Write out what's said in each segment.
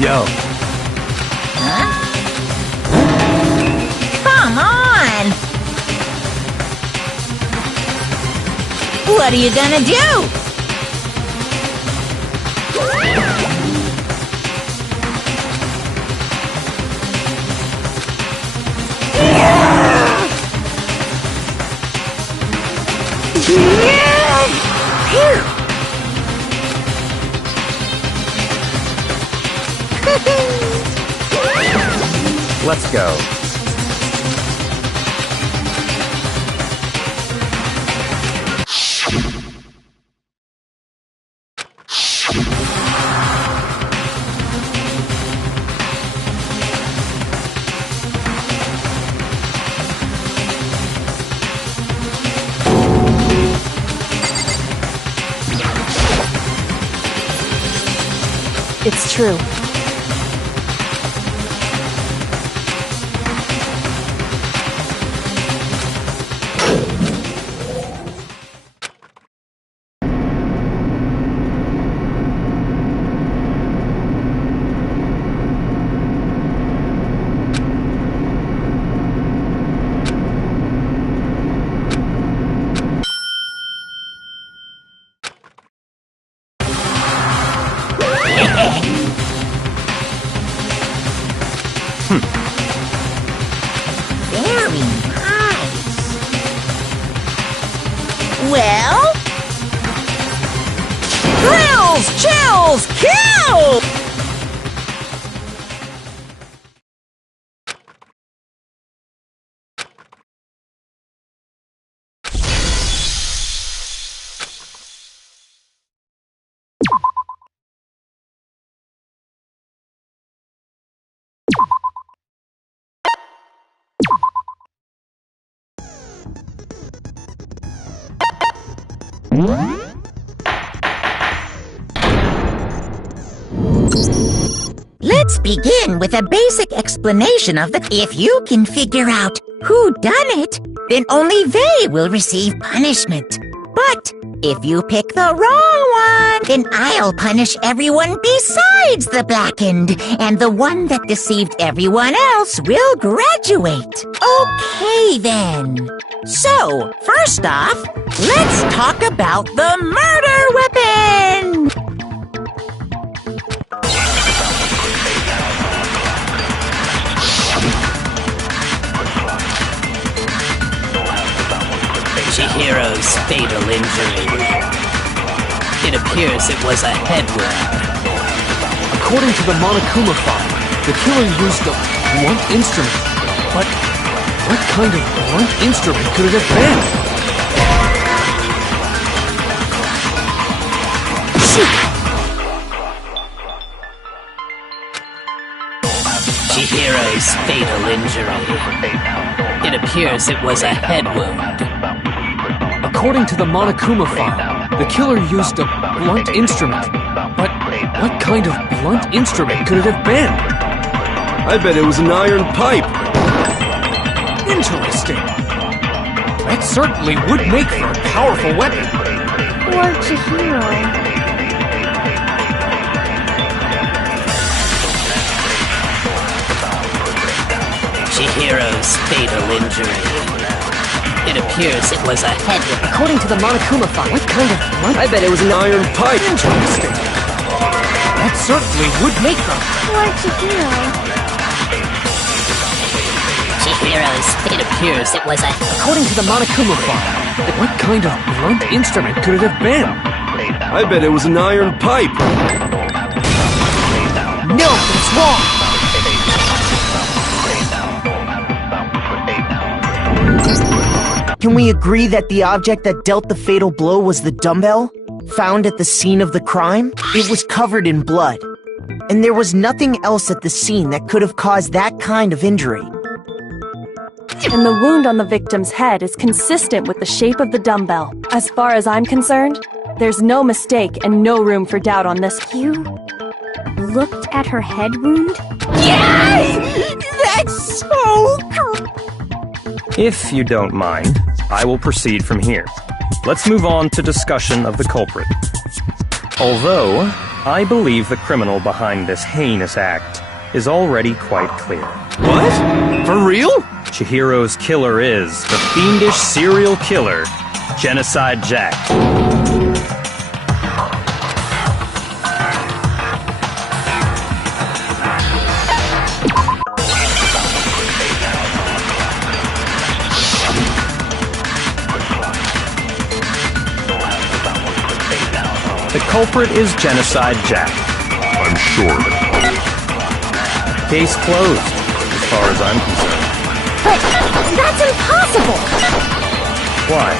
Yo. Huh? Come on! What are you gonna do? Let's go. It's true. Very nice. Well? Thrills, chills, kill! Let's begin with a basic explanation of the... If you can figure out who done it, then only they will receive punishment. But if you pick the wrong one, then I'll punish everyone besides the blackened, and the one that deceived everyone else will graduate. Okay, then. So, first off, let's talk about the murder weapon! Chihiro's fatal injury. It appears it was a head wound. According to the Monokuma file, the killer used a blunt instrument. But what kind of blunt instrument could it have been? Chihiro's fatal injury. It appears it was a head wound. According to the Monokuma file, the killer used a blunt instrument. But what kind of blunt instrument could it have been? I bet it was an iron pipe. Interesting. That certainly would make for a powerful weapon. Poor Chihiro. Chihiro's fatal injury. It appears it was a head wound. According to the Monokuma file, what kind of blunt? I bet it was an iron pipe. Interesting. That certainly would make for... Poor Chihiro. Chihiro's. It appears it was a... According to the Monokuma file, what kind of blunt instrument could it have been? I bet it was an iron pipe. No, it's wrong. Can we agree that the object that dealt the fatal blow was the dumbbell, found at the scene of the crime? It was covered in blood, and there was nothing else at the scene that could have caused that kind of injury. And the wound on the victim's head is consistent with the shape of the dumbbell. As far as I'm concerned, there's no mistake and no room for doubt on this. You looked at her head wound? Yes! That's so cool! If you don't mind, I will proceed from here. let's move on to discussion of the culprit. Although, I believe the criminal behind this heinous act is already quite clear. What? For real? Chihiro's killer is the fiendish serial killer, Genocide Jack. The culprit is Genocide Jack. I'm sure of it. Case closed, as far as I'm concerned. But that's impossible! Why?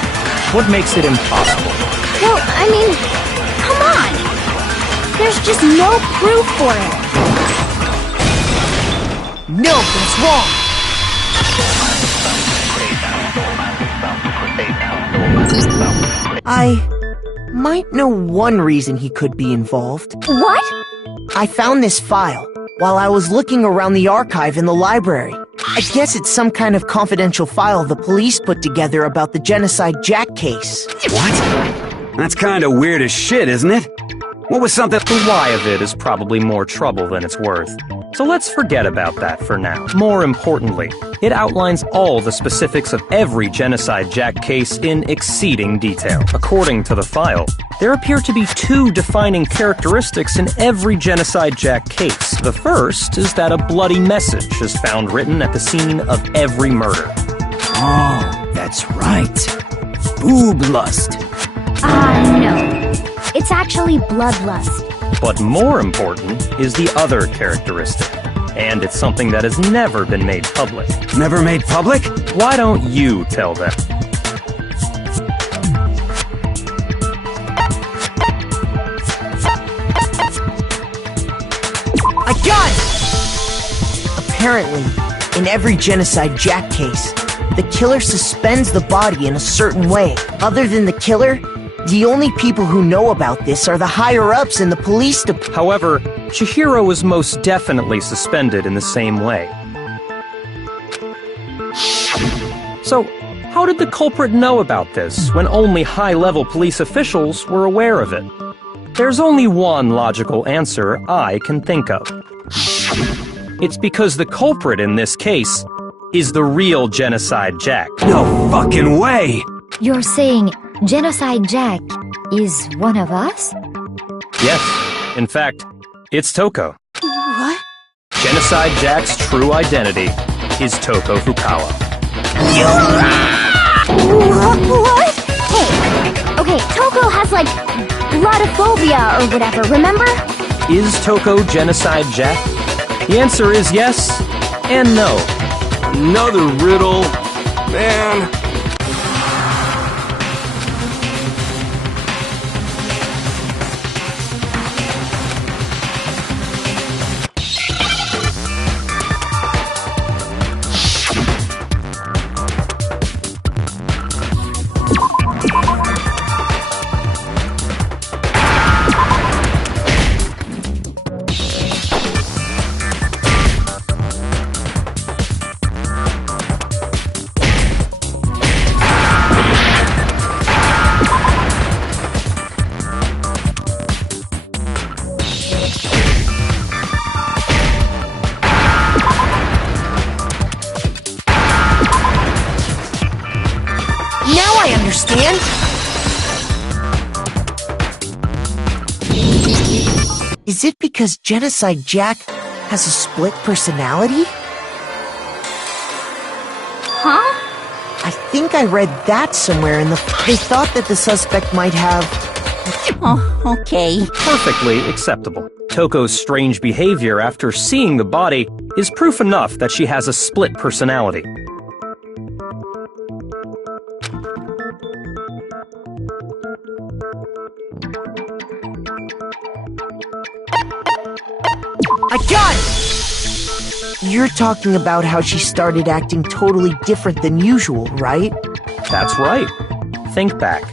What makes it impossible? Well, I mean, come on! There's just no proof for it. No, that's wrong! I might know one reason he could be involved. What? I found this file while I was looking around the archive in the library. I guess it's some kind of confidential file the police put together about the Genocide Jack case. What? That's kind of weird as shit, isn't it? What was something... The why of it is probably more trouble than it's worth. So let's forget about that for now. More importantly, it outlines all the specifics of every Genocide Jack case in exceeding detail. According to the file, there appear to be two defining characteristics in every Genocide Jack case. The first is that a bloody message is found written at the scene of every murder. Oh, that's right. Boob lust. No. It's actually bloodlust. But more important is the other characteristic, and it's something that has never been made public. Never made public? Why don't you tell them? I got it! Apparently, in every Genocide Jack case, the killer suspends the body in a certain way. Other than the killer, the only people who know about this are the higher-ups in the police department. However, Chihiro was most definitely suspended in the same way. So, how did the culprit know about this when only high-level police officials were aware of it? There's only one logical answer I can think of. It's because the culprit in this case is the real Genocide Jack. No fucking way! You're saying Genocide Jack is one of us? Yes, in fact, it's Toko. What? Genocide Jack's true identity is Toko Fukawa. What? Hey, okay, Toko has like bloodophobia or whatever, remember? Is Toko Genocide Jack? The answer is yes and no. Another riddle. Man. Understand? Is it because Genocide Jack has a split personality? Huh? I think I read that somewhere in the... They thought that the suspect might have... Oh, okay. Perfectly acceptable. Toko's strange behavior after seeing the body is proof enough that she has a split personality. I got it! You're talking about how she started acting totally different than usual, right? That's right. Think back.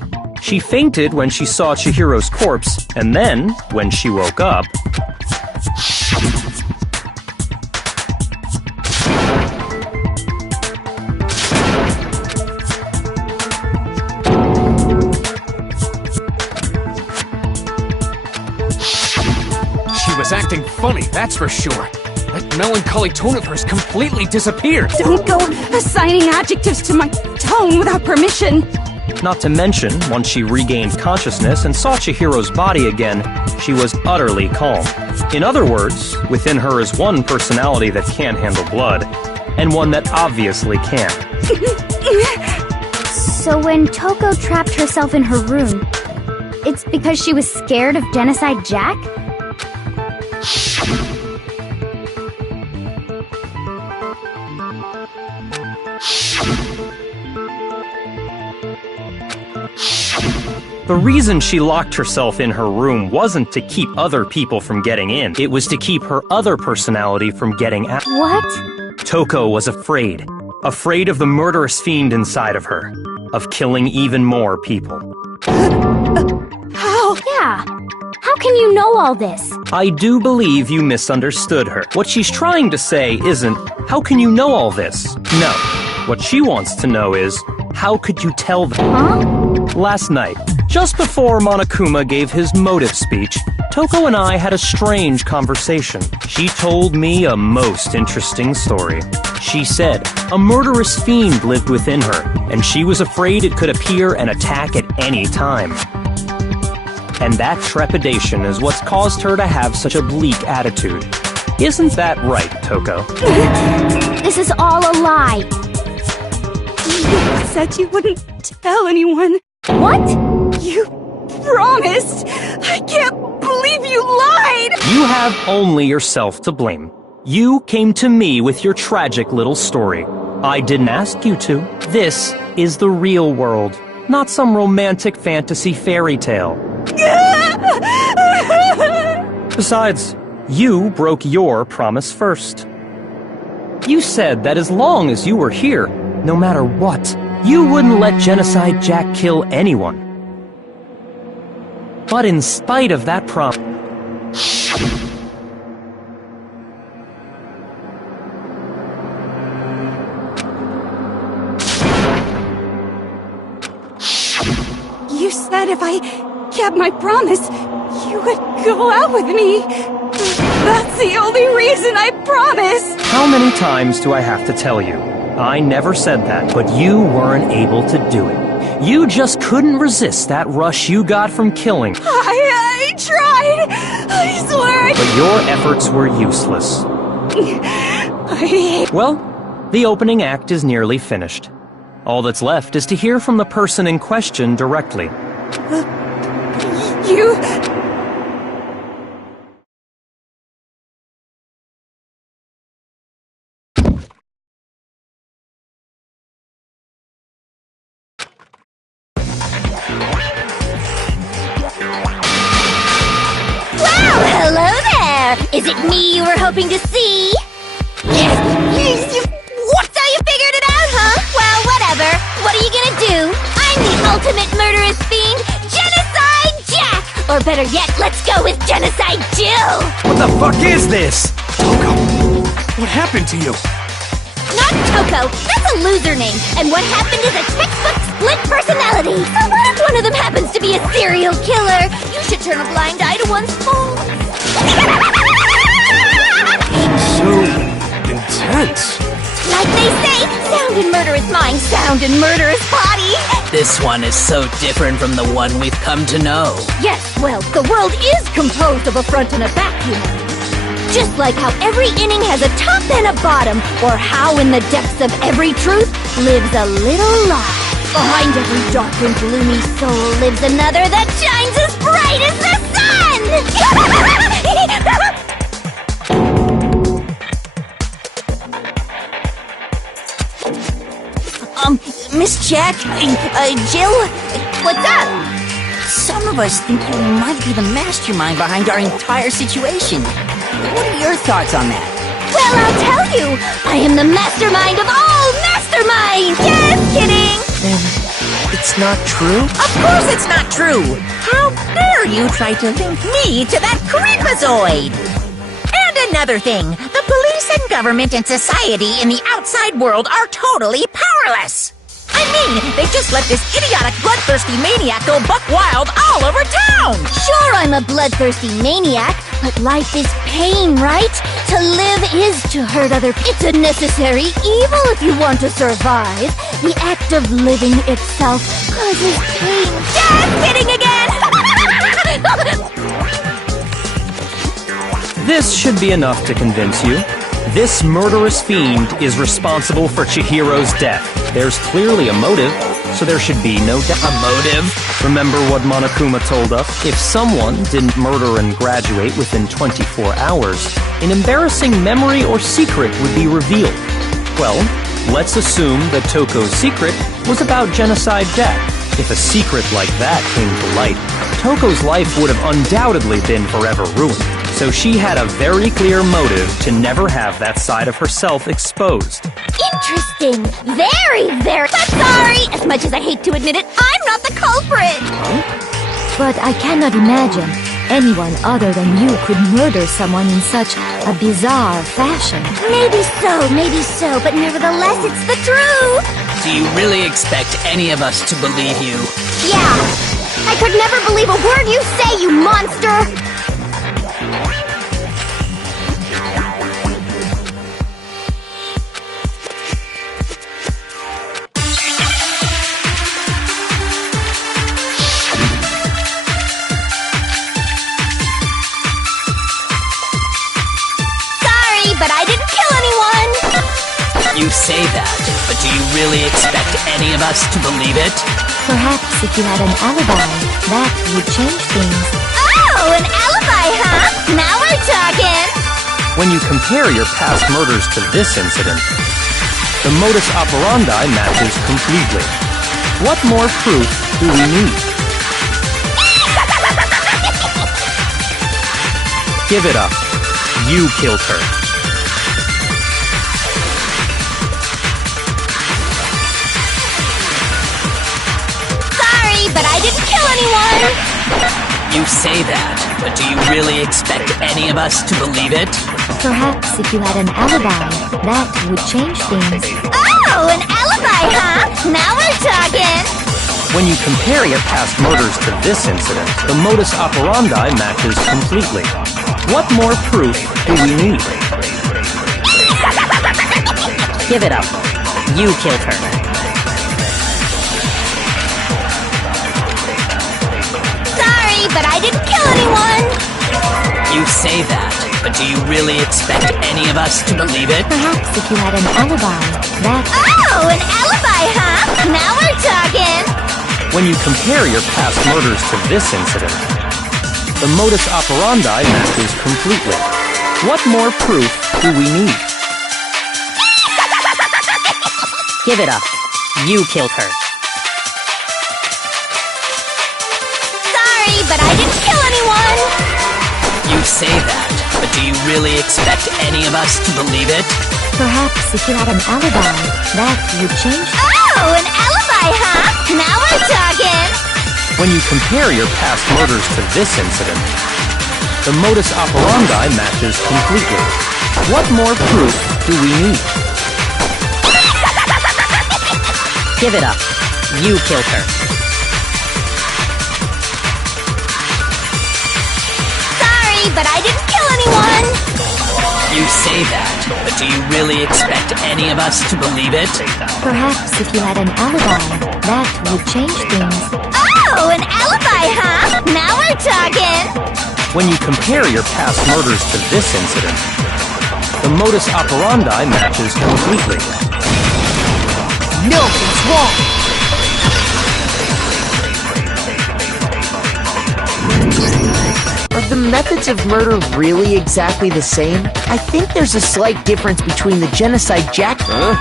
She fainted when she saw Chihiro's corpse, and then, when she woke up... was acting funny, that's for sure. That melancholy tone of hers completely disappeared. Don't go assigning adjectives to my tone without permission. Not to mention, once she regained consciousness and saw Chihiro's body again, she was utterly calm. In other words, within her is one personality that can't handle blood, and one that obviously can. So when Toko trapped herself in her room, it's because she was scared of Genocide Jack? The reason she locked herself in her room wasn't to keep other people from getting in. It was to keep her other personality from getting out. What? Toko was afraid. Afraid of the murderous fiend inside of her. Of killing even more people. How? Yeah. How can you know all this? I do believe you misunderstood her. What she's trying to say isn't, how can you know all this? No. What she wants to know is, how could you tell them? Huh? Last night, just before Monokuma gave his motive speech, Toko and I had a strange conversation. She told me a most interesting story. She said a murderous fiend lived within her, and she was afraid it could appear and attack at any time. And that trepidation is what's caused her to have such a bleak attitude. Isn't that right, Toko? This is all a lie. You said you wouldn't tell anyone. What? You promised! I can't believe you lied! You have only yourself to blame. You came to me with your tragic little story. I didn't ask you to. This is the real world, not some romantic fantasy fairy tale. Besides, you broke your promise first. You said that as long as you were here, no matter what, you wouldn't let Genocide Jack kill anyone. But in spite of that promise... You said if I kept my promise, you would go out with me. That's the only reason I promised. How many times do I have to tell you? I never said that, but you weren't able to do it. You just couldn't resist that rush you got from killing. I tried. I swear. But your efforts were useless. Well, the opening act is nearly finished. All that's left is to hear from the person in question directly. You... Is it me you were hoping to see? What? So you figured it out, huh? Well, whatever. What are you gonna do? I'm the ultimate murderous fiend, Genocide Jack! Or better yet, let's go with Genocide Jill! What the fuck is this? Toko, what happened to you? Not Toko! That's a loser name! And what happened is a textbook split personality! So what if one of them happens to be a serial killer? You should turn a blind eye to one's faults. So intense. Like they say, sound in murderous mind, sound in murderous body. This one is so different from the one we've come to know. Yes, well, the world is composed of a front and a back, you know. Just like how every inning has a top and a bottom, or how in the depths of every truth lives a little lie. Behind every dark and gloomy soul lives another that shines as bright as the sun! Miss Jack, Jill? What's up? Some of us think you might be the mastermind behind our entire situation. What are your thoughts on that? Well, I'll tell you! I am the mastermind of all masterminds! Just kidding! Then it's not true? Of course it's not true! How dare you try to link me to that creepazoid! And another thing, the police and government and society in the outside world are totally powerless! I mean, they just let this idiotic, bloodthirsty maniac go buck wild all over town! Sure, I'm I'm a bloodthirsty maniac, but life is pain, right? To live is to hurt other people. It's a necessary evil if you want to survive. The act of living itself causes pain. Just kidding again! This should be enough to convince you. This murderous fiend is responsible for Chihiro's death. There's clearly a motive, so there should be no doubt. A motive? Remember what Monokuma told us? If someone didn't murder and graduate within 24 hours, an embarrassing memory or secret would be revealed. Well, let's assume that Toko's secret was about Genocide Jack. If a secret like that came to light, Toko's life would have undoubtedly been forever ruined. So she had a very clear motive to never have that side of herself exposed. Interesting. Very, very... But sorry, as much as I hate to admit it, I'm not the culprit. But I cannot imagine anyone other than you could murder someone in such a bizarre fashion. Maybe so, but nevertheless, it's the truth. Do you really expect any of us to believe you? Yeah. I could never believe a word you say, you monster. But I didn't kill anyone! You say that, but do you really expect any of us to believe it? Perhaps if you had an alibi, that would change things. Oh, an alibi, huh? Now we're talking! When you compare your past murders to this incident, the modus operandi matches completely. What more proof do we need? Give it up. You killed her. But I didn't kill anyone! You say that, but do you really expect any of us to believe it? Perhaps if you had an alibi, that would change things. Oh, an alibi, huh? Now we're talking! When you compare your past murders to this incident, the modus operandi matches completely. What more proof do we need? Give it up. You killed her. But I didn't kill anyone! You say that, but do you really expect any of us to believe it? Perhaps if you had an alibi, that... Oh, an alibi, huh? Now we're talking! When you compare your past murders to this incident, the modus operandi matches completely. What more proof do we need? Give it up. You killed her. But I didn't kill anyone! You say that, but do you really expect any of us to believe it? Perhaps if you had an alibi, that would change. Oh, an alibi, huh? Now we're talking! When you compare your past murders to this incident, the modus operandi matches completely. What more proof do we need? Give it up. You killed her. But I didn't kill anyone! You say that, but do you really expect any of us to believe it? Perhaps if you had an alibi, that would change things. Oh, an alibi, huh? Now we're talking! When you compare your past murders to this incident, the modus operandi matches completely. No, it's wrong! Are the methods of murder really exactly the same? I think there's a slight difference between the Genocide Jack... Well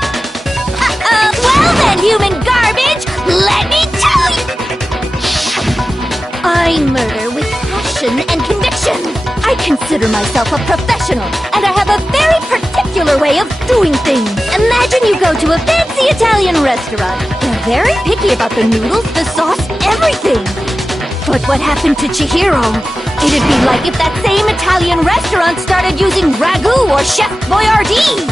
then, human garbage! Let me tell you! I murder with passion and conviction! I consider myself a professional, and I have a very particular way of doing things. Imagine you go to a fancy Italian restaurant. They're very picky about the noodles, the sauce, everything. But what happened to Chihiro? It'd be like if that same Italian restaurant started using ragu or Chef Boyardee!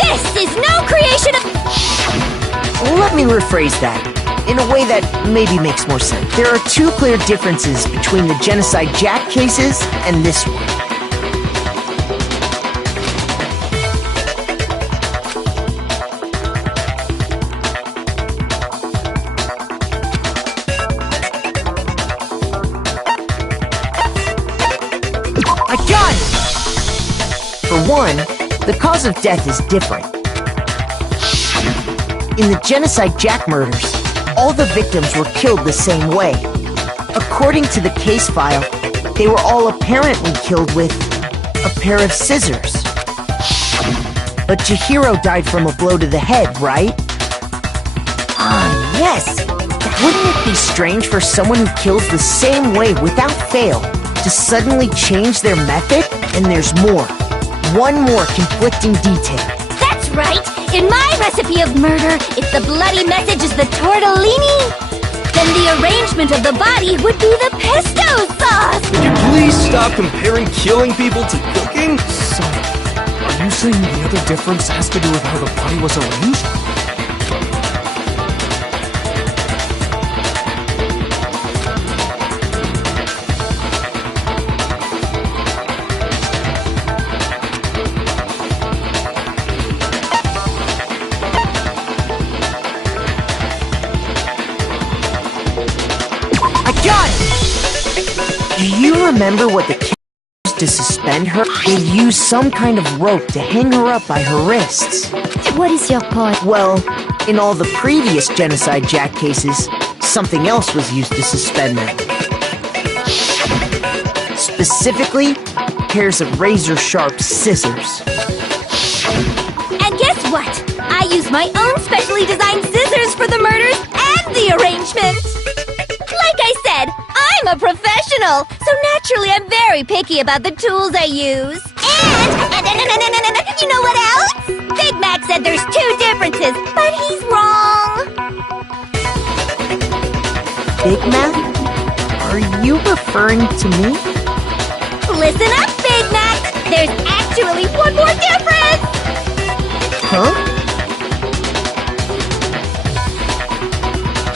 This is no creation of... Let me rephrase that in a way that maybe makes more sense. There are two clear differences between the Genocide Jack cases and this one. I got it! For one, the cause of death is different. In the Genocide Jack murders, all the victims were killed the same way. According to the case file, they were all apparently killed with a pair of scissors. But Chihiro died from a blow to the head, right? Ah, yes! Wouldn't it be strange for someone who kills the same way without fail to suddenly change their method? And there's more. One more conflicting detail. That's right! In my recipe of murder, if the bloody message is the tortellini, then the arrangement of the body would be the pesto sauce! Would you please stop comparing killing people to cooking? So, are you saying the other difference has to do with how the body was arranged? Do you remember what the killer used to suspend her? They used some kind of rope to hang her up by her wrists. What is your point? Well, in all the previous Genocide Jack cases, something else was used to suspend them. Specifically, pairs of razor-sharp scissors. And guess what? I used my own specially designed scissors for the murders and the arrangement! Like I said, I'm a professional, so naturally I'm very picky about the tools I use. And you know what else? Big Mac said there's two differences, but he's wrong. Big Mac? Are you referring to me? Listen up, Big Mac! There's actually one more difference! Huh?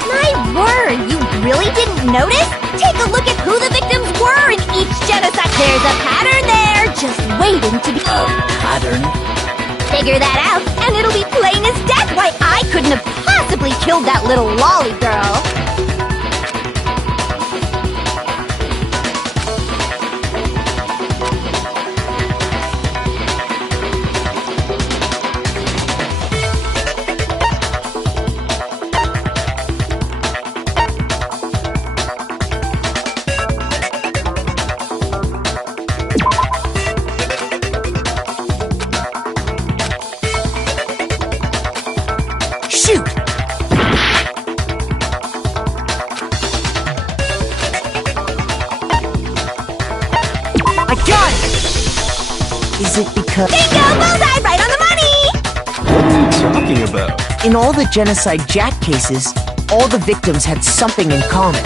My word, you really didn't notice? Take a look at who the victims were in each genocide. There's a pattern there, just waiting to be... Pattern? Figure that out, and it'll be plain as death why I couldn't have possibly killed that little lolly girl. Shoot! I got it! Is it because... Bingo! Bullseye! Right on the money! What are you talking about? In all the Genocide Jack cases, all the victims had something in common.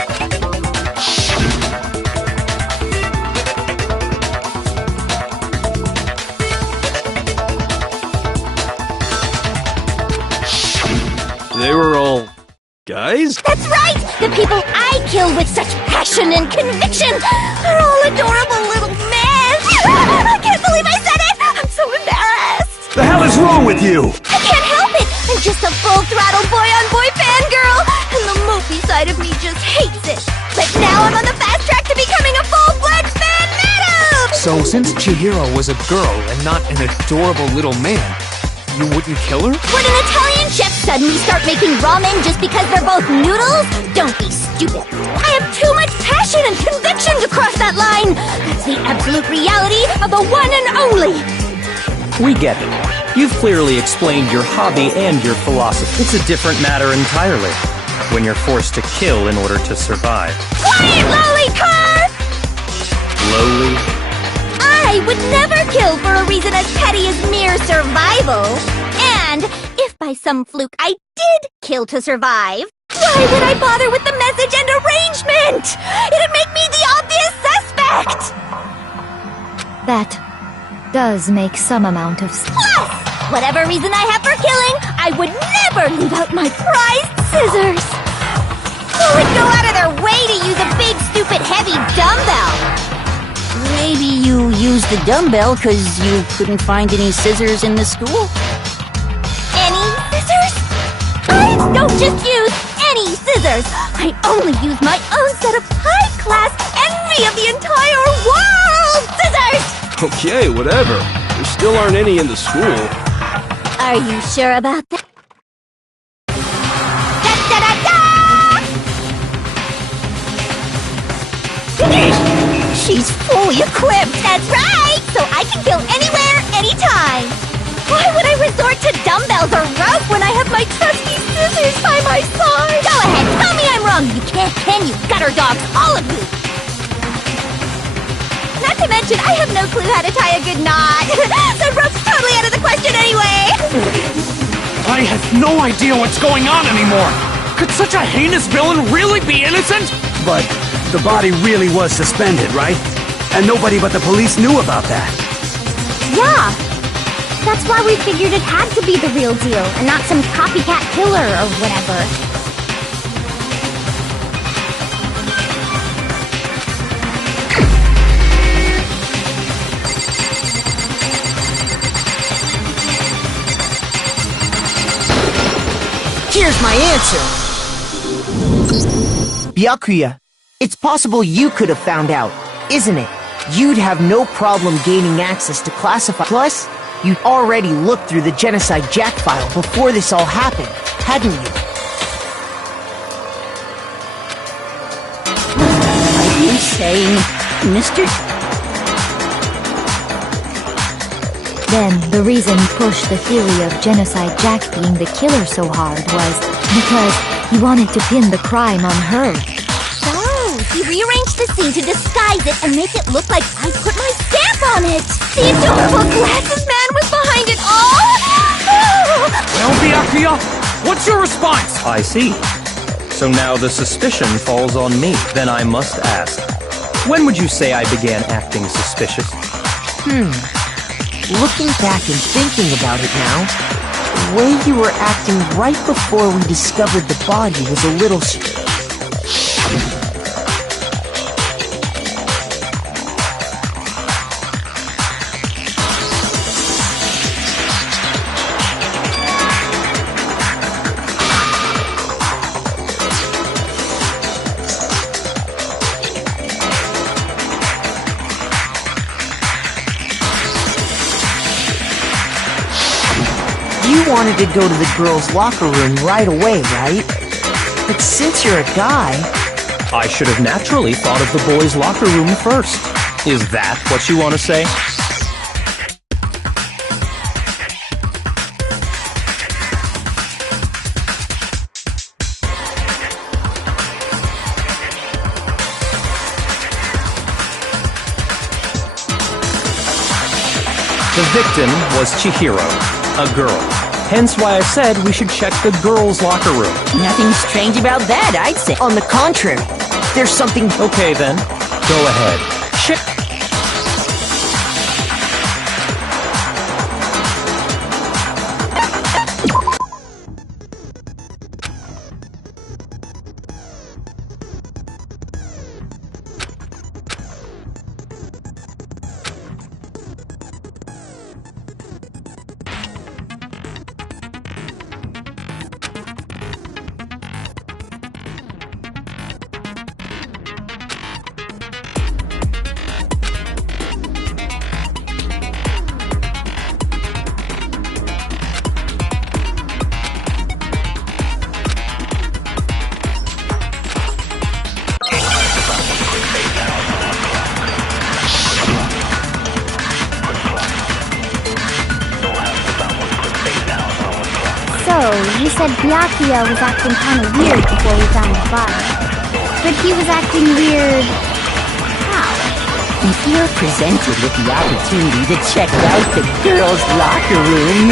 They were all... guys? That's right! The people I killed with such passion and conviction are all adorable little men! I can't believe I said it! I'm so embarrassed! The hell is wrong with you? I can't help it! I'm just a full-throttle boy-on-boy fangirl! And the mopey side of me just hates it! But now I'm on the fast track to becoming a full-fledged fan madam! So, since Chihiro was a girl and not an adorable little man, you wouldn't kill her? Would an Italian chef suddenly start making ramen just because they're both noodles? Don't be stupid. I have too much passion and conviction to cross that line. That's the absolute reality of the one and only. We get it. You've clearly explained your hobby and your philosophy. It's a different matter entirely when you're forced to kill in order to survive. Quiet, lowly car! Lowly? I would never kill for a reason as petty as mere survival. And if by some fluke I did kill to survive, why would I bother with the message and arrangement? It'd make me the obvious suspect! That does make some amount of sense. Plus, whatever reason I have for killing, I would never leave out my pride dumbbell. Maybe you used the dumbbell because you couldn't find any scissors in the school? Any scissors? I don't just use any scissors. I only use my own set of high-class, envy of the entire world scissors! Okay, whatever. There still aren't any in the school. Are you sure about that? She's fully equipped! That's right! So I can go anywhere, anytime! Why would I resort to dumbbells or rope when I have my trusty scissors by my side? Go ahead, tell me I'm wrong! You can't, can you? Gutter dogs, all of you! Not to mention, I have no clue how to tie a good knot! The rope's totally out of the question anyway! I have no idea what's going on anymore! Could such a heinous villain really be innocent? But the body really was suspended, right? And nobody but the police knew about that. Yeah! That's why we figured it had to be the real deal, and not some copycat killer or whatever. Here's my answer! Byakuya, it's possible you could have found out, isn't it? You'd have no problem gaining access to classified. Plus, you'd already looked through the Genocide Jack file before this all happened, hadn't you? Are you saying, Mr. Then, the reason he pushed the theory of Genocide Jack being the killer so hard was because he wanted to pin the crime on her. So, he rearranged the scene to disguise it and make it look like I put my stamp on it! The adorable glasses man was behind it all! Well, Byakuya, what's your response? I see. So now the suspicion falls on me. Then I must ask, when would you say I began acting suspicious? Looking back and thinking about it now, the way you were acting right before we discovered the body was a little strange. You wanted to go to the girls' locker room right away, right? But since you're a guy... I should have naturally thought of the boys' locker room first. Is that what you want to say? The victim was Chihiro, a girl. Hence why I said we should check the girls' locker room. Nothing strange about that, I'd say. On the contrary, there's something... Okay then, go ahead. Check. You said Byakuya was acting kind of weird before we found the body. But he was acting weird... how? If you're presented with the opportunity to check out the girls' locker room,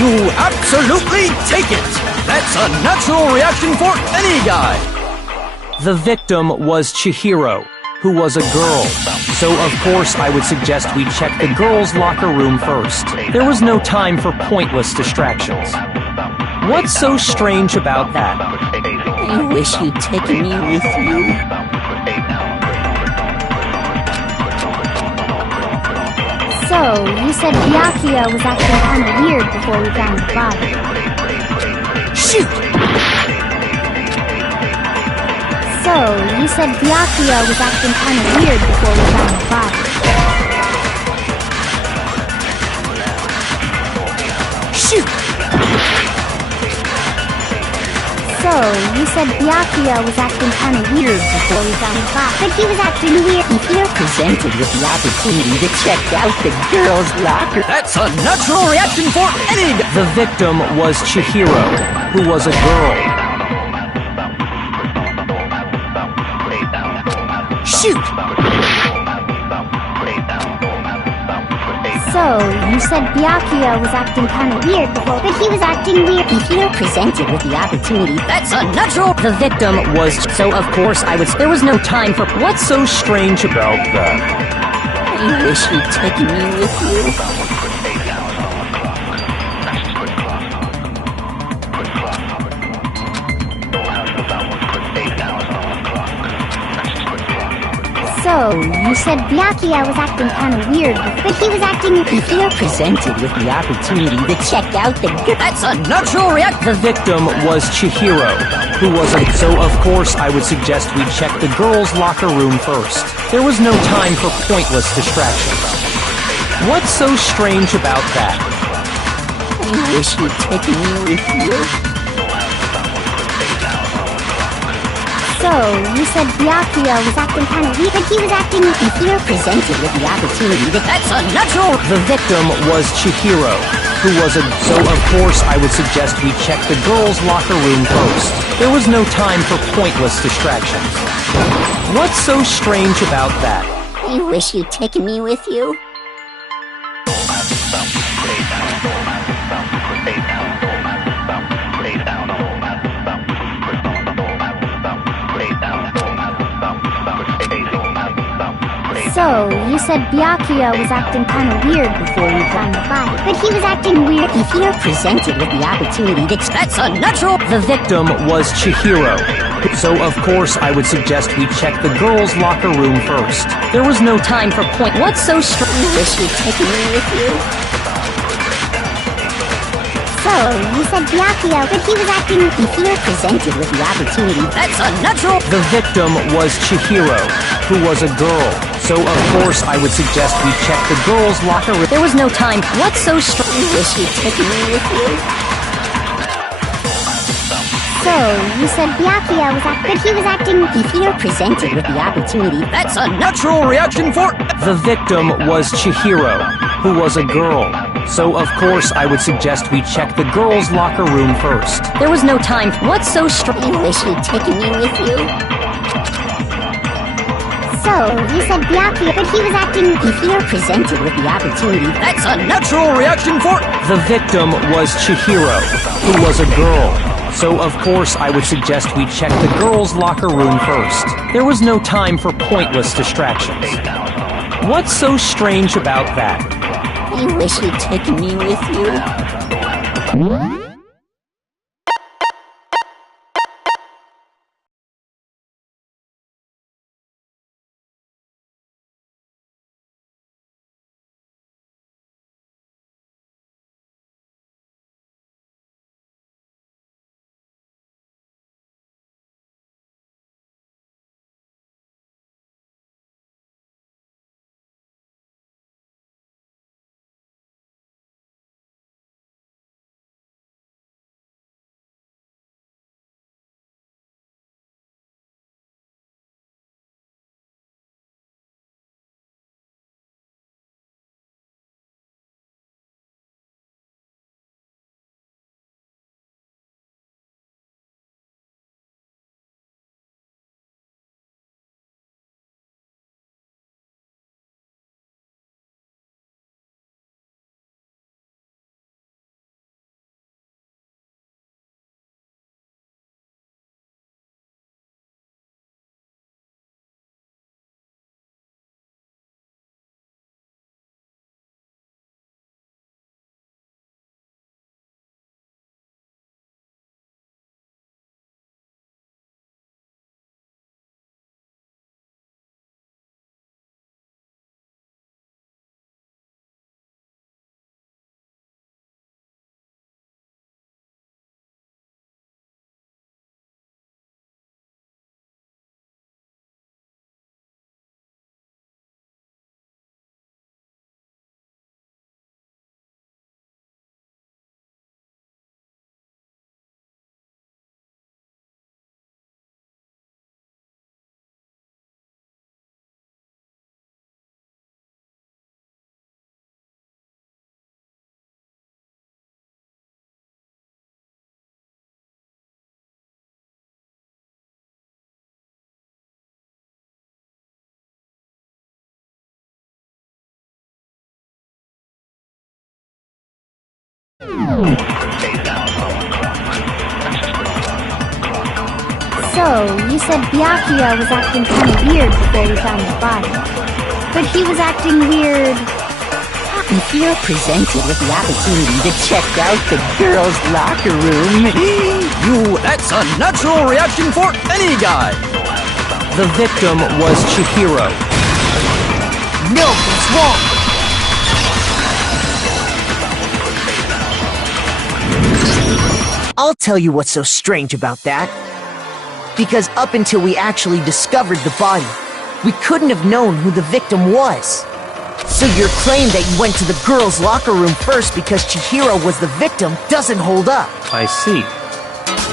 You absolutely take it! That's a natural reaction for any guy! The victim was Chihiro, who was a girl. So of course I would suggest we check the girls' locker room first. There was no time for pointless distractions. What's so strange about that? I wish you'd taken me with you. So, you said Byakuya was acting kind of weird before we found the body. Shoot! So, you said Byakuya was acting kind of weird before we found the body. Shoot! So, you said Byakuya was acting kind of weird before we found the body. But he was acting weird. If you're presented with the opportunity to check out the girls' locker... That's a natural reaction for any... The victim was Chihiro, who was a girl. Shoot! So, you said Byakuya was acting kind of weird before, but he was acting weird. If you're presented with the opportunity... That's a natural... The victim was, so of course I was. There was no time for. What's so strange about that? I wish you'd taken me with you. So, you said Byakuya was acting kind of weird, but he was acting... If you're presented with the opportunity to check out the... That's a natural reaction. The victim was Chihiro, who was a... So of course I would suggest we check the girls' locker room first. There was no time for pointless distractions. What's so strange about that? I wish you'd taken me with you. So, you said Byakuya was acting kind of weird, but he was acting... If you're presented with the opportunity to... That's a natural... The victim was Chihiro, who was a... So of course I would suggest we check the girls' locker room first. There was no time for pointless distractions. What's so strange about that? I wish you'd taken me with you. So, you said Byakuya was acting kind of weird before we found the body, but he was acting weird. If you're presented with the opportunity to... That's a natural... The victim was Chihiro, so of course I would suggest we check the girls' locker room first. There was no time for point... What's so strange? I wish you'd taken me with you. So, you said Byakuya, but he was acting... If you're presented with the opportunity... That's a natural... The victim was Chihiro, who was a girl. So of course I would suggest we check the girls' locker room. There was no time. What's so strange? I wish you'd taken me with you. So, you said Byakuya was acting... But he was acting... If you're presented with the opportunity... That's a natural reaction for... The victim was Chihiro, who was a girl. So of course I would suggest we check the girls' locker room first. There was no time. What's so strange? I wish you'd taken me with you. So, you said Byakuya, but he was acting... If you're presented with the opportunity... That's a natural reaction for... The victim was Chihiro, who was a girl. So of course I would suggest we check the girls' locker room first. There was no time for pointless distractions. What's so strange about that? I wish you'd taken me with you. So, you said Byakuya was acting kind of weird before we found his body. But he was acting weird. If you're presented with the opportunity to check out the girls' locker room, That's a natural reaction for any guy! The victim was Chihiro. No, it's wrong! I'll tell you what's so strange about that. Because up until we actually discovered the body, we couldn't have known who the victim was. So your claim that you went to the girls' locker room first because Chihiro was the victim doesn't hold up. I see.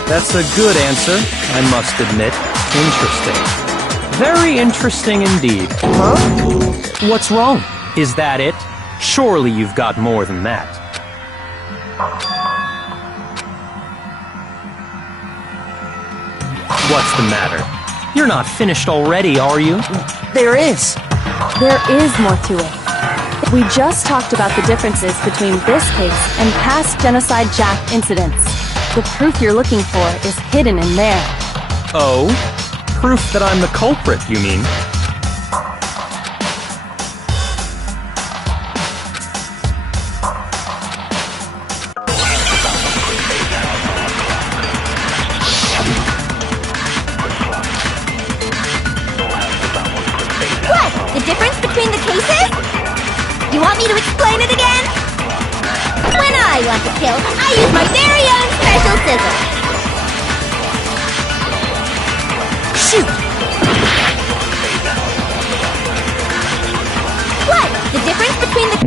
That's a good answer, I must admit. Interesting. Very interesting indeed. Huh? What's wrong? Is that it? Surely you've got more than that. What's the matter? You're not finished already, are you? There is. There is more to it. We just talked about the differences between this case and past Genocide Jack incidents. The proof you're looking for is hidden in there. Oh? Proof that I'm the culprit, you mean? What? The difference between the cases? You want me to explain it again? When I want to kill, I use my very own special scissors. Shoot! What? The difference between the...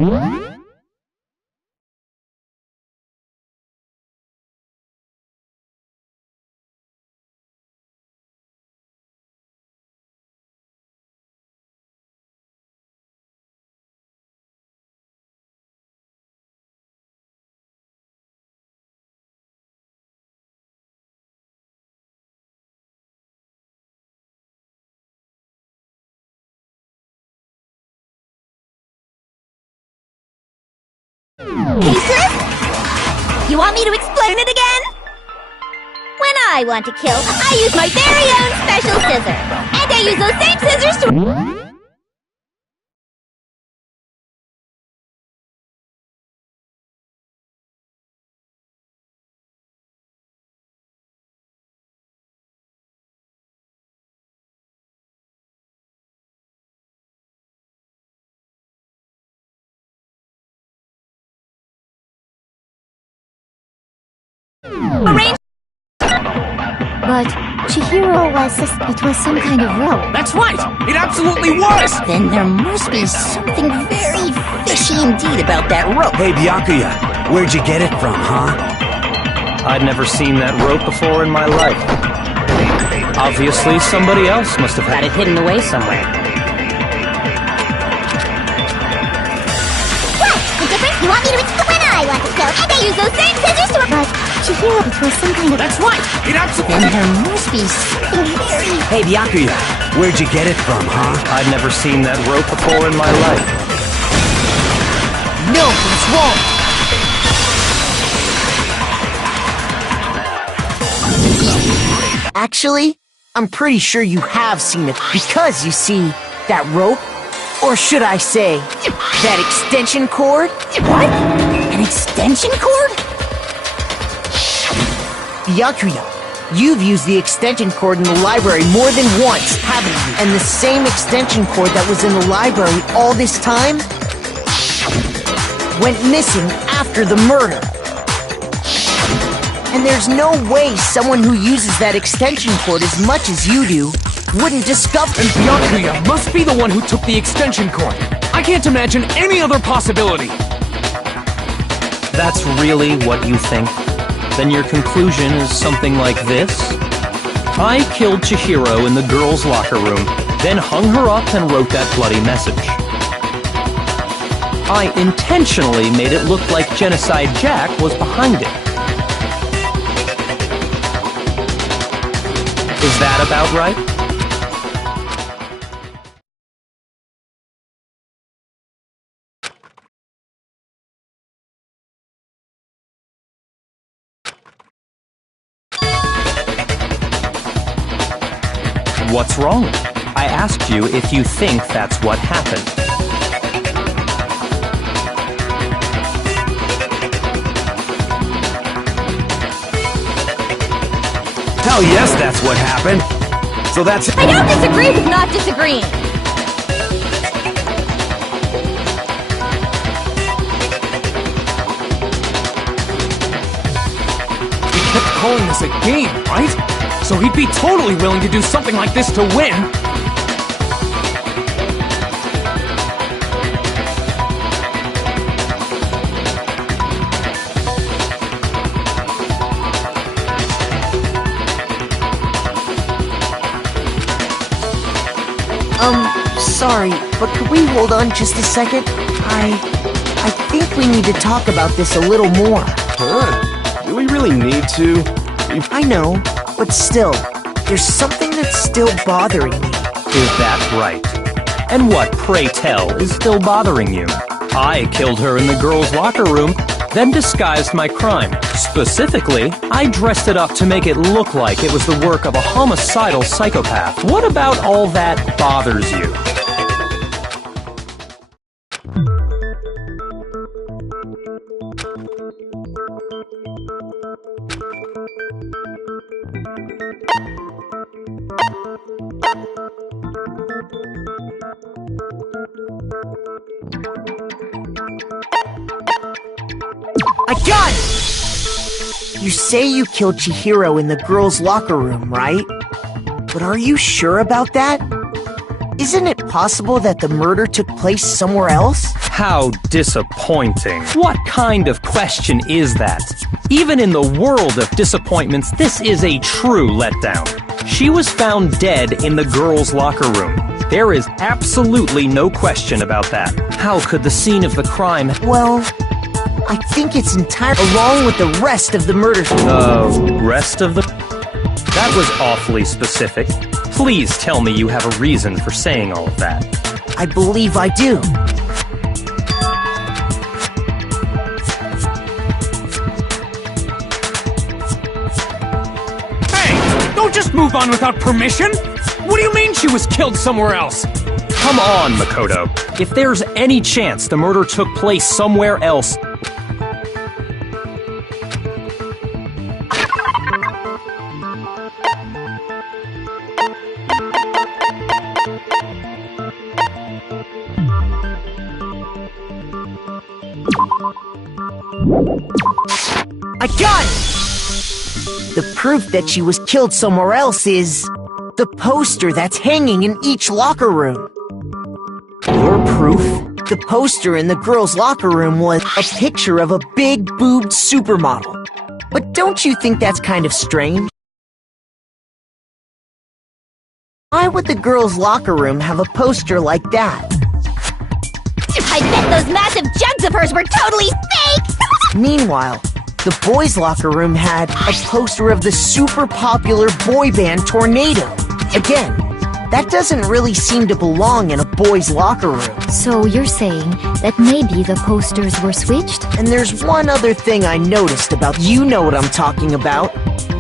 Cases? You want me to explain it again? When I want to kill, I use my very own special scissors. And I use those same scissors to... arrange... But Chihiro it was some kind of rope. That's right! It absolutely was! then there must be something very fishy indeed about that rope. Hey, Byakuya, where'd you get it from, huh? I'd never seen that rope before in my life. Obviously, somebody else must have had it hidden away somewhere. What? The difference? You want me to explain? When I want to kill, and I use those same scissors to... But Chihiro, it was some kind of... That's right! It absolutely... Then there must be something very... Hey, Byakuya, where'd you get it from, huh? I'd never seen that rope before in my life. No, it's wrong! Actually, I'm pretty sure you have seen it because you see that rope, or should I say, that extension cord? What? An extension cord? Byakuya, you've used the extension cord in the library more than once, haven't you? And the same extension cord that was in the library all this time went missing after the murder. And there's no way someone who uses that extension cord as much as you do wouldn't discover... And Byakuya must be the one who took the extension cord. I can't imagine any other possibility. That's really what you think? Then your conclusion is something like this? I killed Chihiro in the girls' locker room, then hung her up and wrote that bloody message. I intentionally made it look like Genocide Jack was behind it. Is that about right? What's wrong? I asked you if you think that's what happened. Hell yes, that's what happened. So that's... I don't disagree with not disagreeing. He kept calling this a game, right? So he'd be totally willing to do something like this to win. Sorry, but could we hold on just a second? I think we need to talk about this a little more. Huh? Do we really need to? I know, but still, there's something that's still bothering me. Is that right? And what, pray tell, is still bothering you? I killed her in the girls' locker room, then disguised my crime. Specifically, I dressed it up to make it look like it was the work of a homicidal psychopath. What about all that bothers you? I got it! You say you killed Chihiro in the girls' locker room, right? But are you sure about that? Isn't it possible that the murder took place somewhere else? How disappointing. What kind of question is that? Even in the world of disappointments, this is a true letdown. She was found dead in the girls' locker room. There is absolutely no question about that. How could the scene of the crime... Well, I think it's entirely along with the rest of the murder. Rest of the... That was awfully specific. Please tell me you have a reason for saying all of that. I believe I do. Hey! Don't just move on without permission! What do you mean she was killed somewhere else? Come on, Makoto. If there's any chance the murder took place somewhere else... I got it! The proof that she was killed somewhere else is... the poster that's hanging in each locker room. Your proof? The poster in the girls' locker room was a picture of a big-boobed supermodel. But don't you think that's kind of strange? Why would the girls' locker room have a poster like that? I bet those massive jugs of hers were totally fake! Meanwhile, the boys' locker room had a poster of the super popular boy band Tornado. Again, that doesn't really seem to belong in a boys' locker room. So you're saying that maybe the posters were switched? And there's one other thing I noticed about... You know what I'm talking about,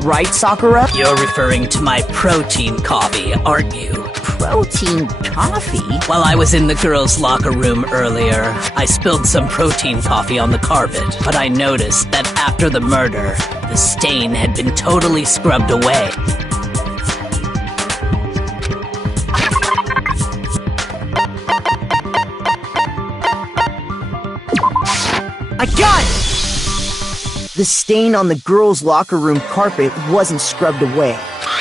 right, Sakura? You're referring to my protein coffee, aren't you? Protein coffee? While I was in the girls' locker room earlier, I spilled some protein coffee on the carpet, but I noticed that after the murder, the stain had been totally scrubbed away. I got it! The stain on the girls' locker room carpet wasn't scrubbed away.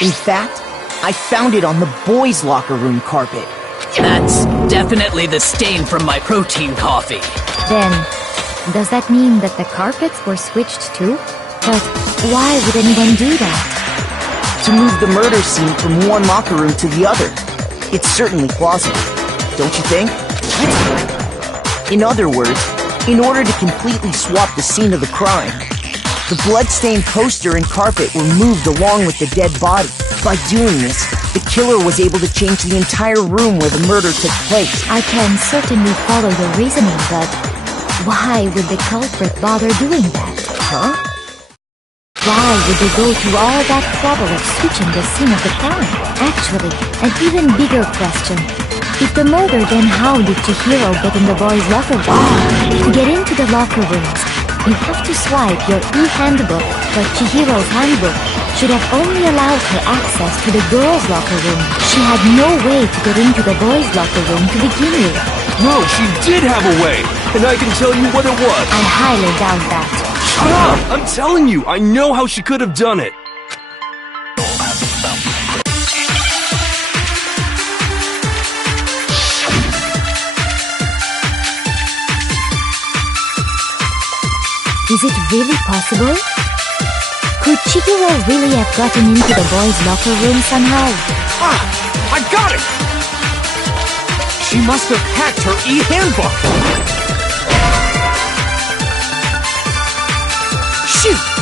In fact, I found it on the boys' locker room carpet. That's definitely the stain from my protein coffee. Then, does that mean that the carpets were switched too? But why would anyone do that? To move the murder scene from one locker room to the other. It's certainly plausible, don't you think? What? In other words, in order to completely swap the scene of the crime, the blood-stained poster and carpet were moved along with the dead body. By doing this, the killer was able to change the entire room where the murder took place. I can certainly follow your reasoning, but why would the culprit bother doing that? Huh? why would they go through all that trouble of switching the scene of the crime? Actually, an even bigger question. If the murder, then how did Chihiro get in the boys' locker room? To get into the locker rooms, you have to swipe your e-handbook, but Chihiro's handbook should have only allowed her access to the girls' locker room. She had no way to get into the boys' locker room to begin with. No, she did have a way, and I can tell you what it was. I highly doubt that. Shut up! I'm telling you, I know how she could have done it. Is it really possible? Could Chihiro really have gotten into the boys' locker room somehow? Ah! I got it! She must have hacked her e-handbook! Shoot!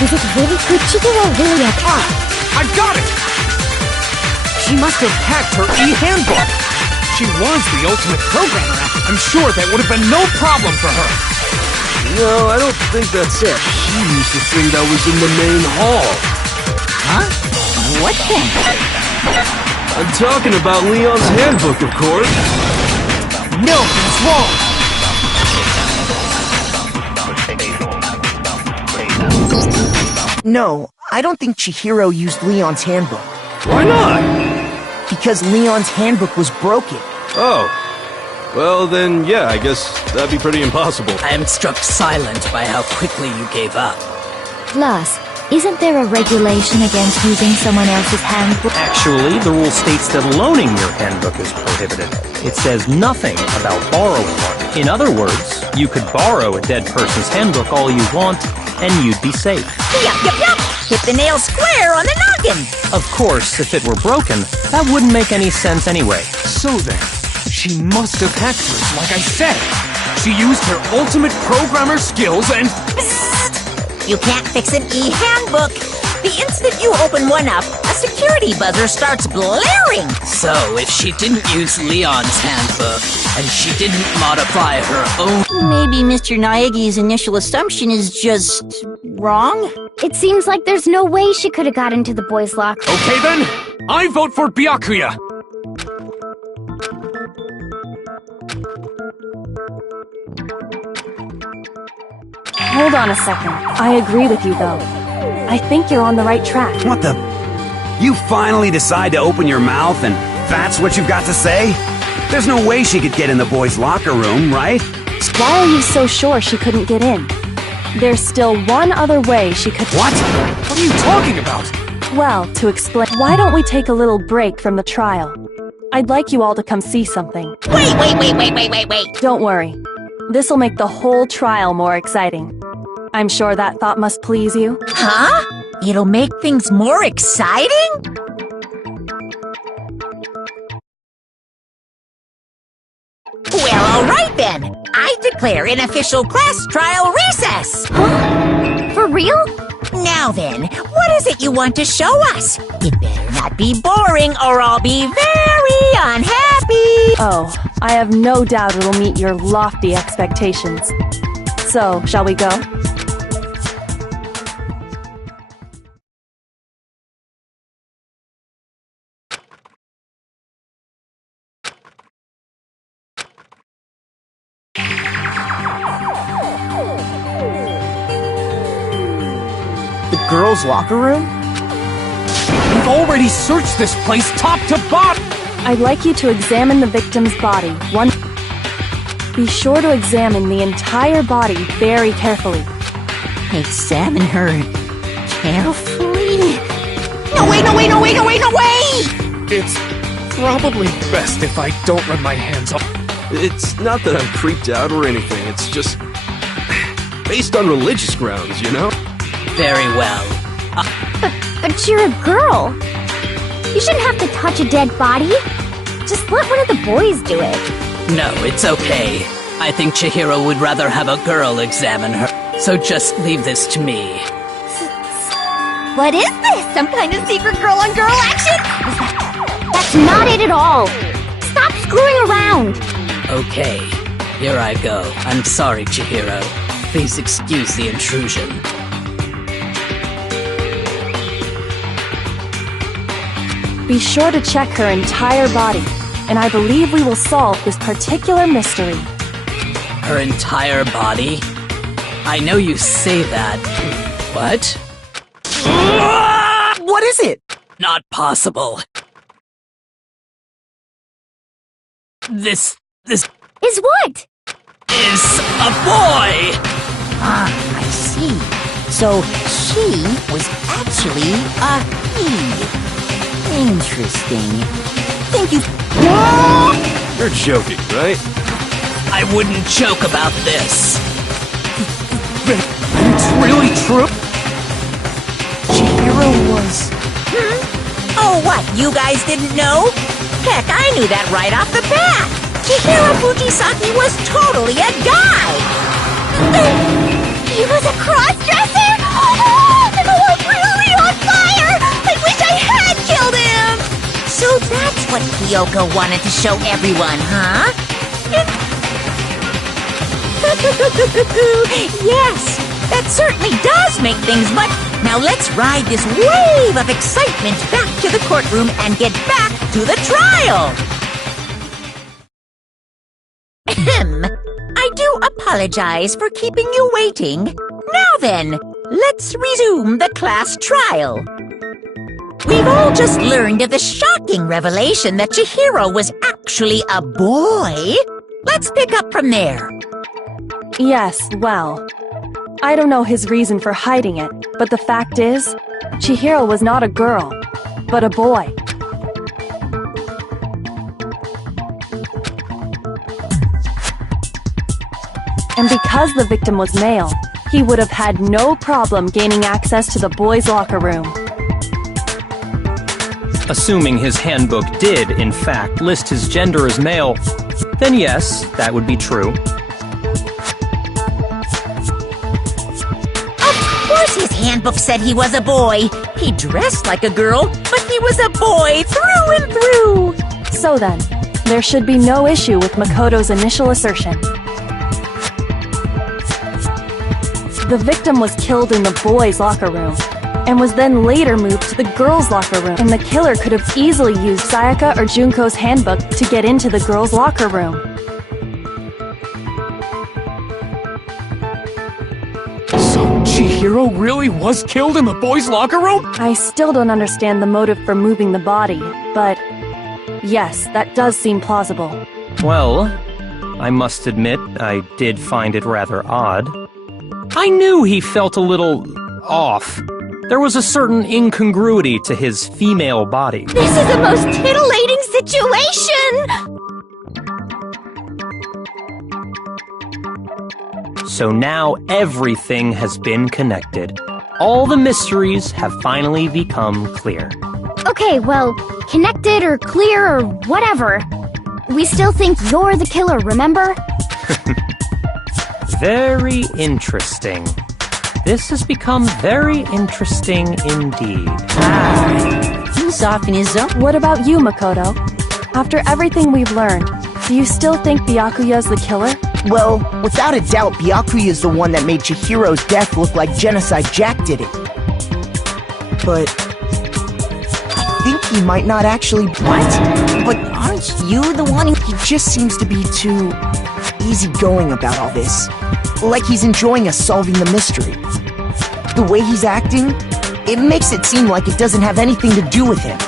Is it really? Could Chihiro really have... Ah! I got it! She must have hacked her e-handbook! She was the ultimate programmer. I'm sure that would have been no problem for her. No, I don't think that's it. She used the thing that was in the main hall. Huh? What then? I'm talking about Leon's handbook, of course. No, that's wrong! No, I don't think Chihiro used Leon's handbook. Why not? Because Leon's handbook was broken. Oh. Well, then, yeah, I guess that'd be pretty impossible. I am struck silent by how quickly you gave up. Plus, isn't there a regulation against using someone else's handbook? Actually, the rule states that loaning your handbook is prohibited. It says nothing about borrowing one. In other words, you could borrow a dead person's handbook all you want, and you'd be safe. Yup. Hit the nail square on the noggin. Of course, if it were broken, that wouldn't make any sense anyway. So then, she must have hacked hers, like I said. She used her ultimate programmer skills and... Psst! You can't fix an e-handbook. The instant you open one up, a security buzzer starts blaring. So, if she didn't use Leon's handbook, and she didn't modify her own... Maybe Mr. Naegi's initial assumption is just... wrong? It seems like there's no way she could have got into the boys' locker. Okay then, I vote for Byakuya. Hold on a second. I agree with you, though. I think you're on the right track. What the... You finally decide to open your mouth and that's what you've got to say? There's no way she could get in the boys' locker room, right? Why are you so sure she couldn't get in? There's still one other way she could... What? What are you talking about? Well, to explain... Why don't we take a little break from the trial? I'd like you all to come see something. Wait. Don't worry. This'll make the whole trial more exciting. I'm sure that thought must please you. Huh? It'll make things more exciting? Well, all right then. I declare an official class trial recess. Huh? For real? Now then, what is it you want to show us? It better not be boring or I'll be very unhappy. Oh, I have no doubt it'll meet your lofty expectations. So, shall we go? girls' locker room? We've already searched this place top to bottom! I'd like you to examine the victim's body. Be sure to examine the entire body very carefully. Examine her carefully. No way, no way, no way, no way, no way! It's probably best if I don't run my hands off. It's not that I'm creeped out or anything, it's just based on religious grounds, you know? Very well. But you're a girl. You shouldn't have to touch a dead body. Just let one of the boys do it. No, it's okay. I think Chihiro would rather have a girl examine her. So just leave this to me. What is this? Some kind of secret girl-on-girl action? That's not it at all. Stop screwing around. Okay, here I go. I'm sorry, Chihiro. Please excuse the intrusion. Be sure to check her entire body, and I believe we will solve this particular mystery. Her entire body? I know you say that. What? What is it? Not possible. This Is what? is a boy! Ah, I see. So she was actually a he. Interesting. Thank you. You're joking, right? I wouldn't joke about this. It's really true? Chihiro was... Oh, what? You guys didn't know? Heck, I knew that right off the bat. Chihiro Fujisaki was totally a guy. He was a cross-dresser? Oh, I'm really on fire! I wish I had killed him! So that's what Kyoko wanted to show everyone, huh? Yes, that certainly does make things, but now let's ride this wave of excitement back to the courtroom and get back to the trial. I do apologize for keeping you waiting. Now then, let's resume the class trial. We've all just learned of the shocking revelation that Chihiro was actually a boy. Let's pick up from there. Yes, well, I don't know his reason for hiding it, but the fact is, Chihiro was not a girl, but a boy. And because the victim was male, he would have had no problem gaining access to the boys' locker room. Assuming his handbook did, in fact, list his gender as male, then yes, that would be true. Of course his handbook said he was a boy. He dressed like a girl, but he was a boy through and through. So then, there should be no issue with Makoto's initial assertion. The victim was killed in the boys' locker room, and was then later moved to the girls' locker room, and the killer could have easily used Sayaka or Junko's handbook to get into the girls' locker room. So Chihiro really was killed in the boys' locker room? I still don't understand the motive for moving the body, but yes, that does seem plausible. Well, I must admit, I did find it rather odd. I knew he felt a little off. There was a certain incongruity to his female body. This is the most titillating situation! So now everything has been connected. All the mysteries have finally become clear. Okay, well, connected or clear or whatever. We still think you're the killer, remember? Very interesting. This has become very interesting indeed. He's off in his own. What about you, Makoto? After everything we've learned, do you still think Byakuya's the killer? Well, without a doubt, Byakuya's the one that made Chihiro's death look like Genocide Jack did it. But I think he might not actually... What? But aren't you the one who... He just seems to be too easygoing about all this. Like he's enjoying us solving the mystery. The way he's acting, It makes it seem like it doesn't have anything to do with him.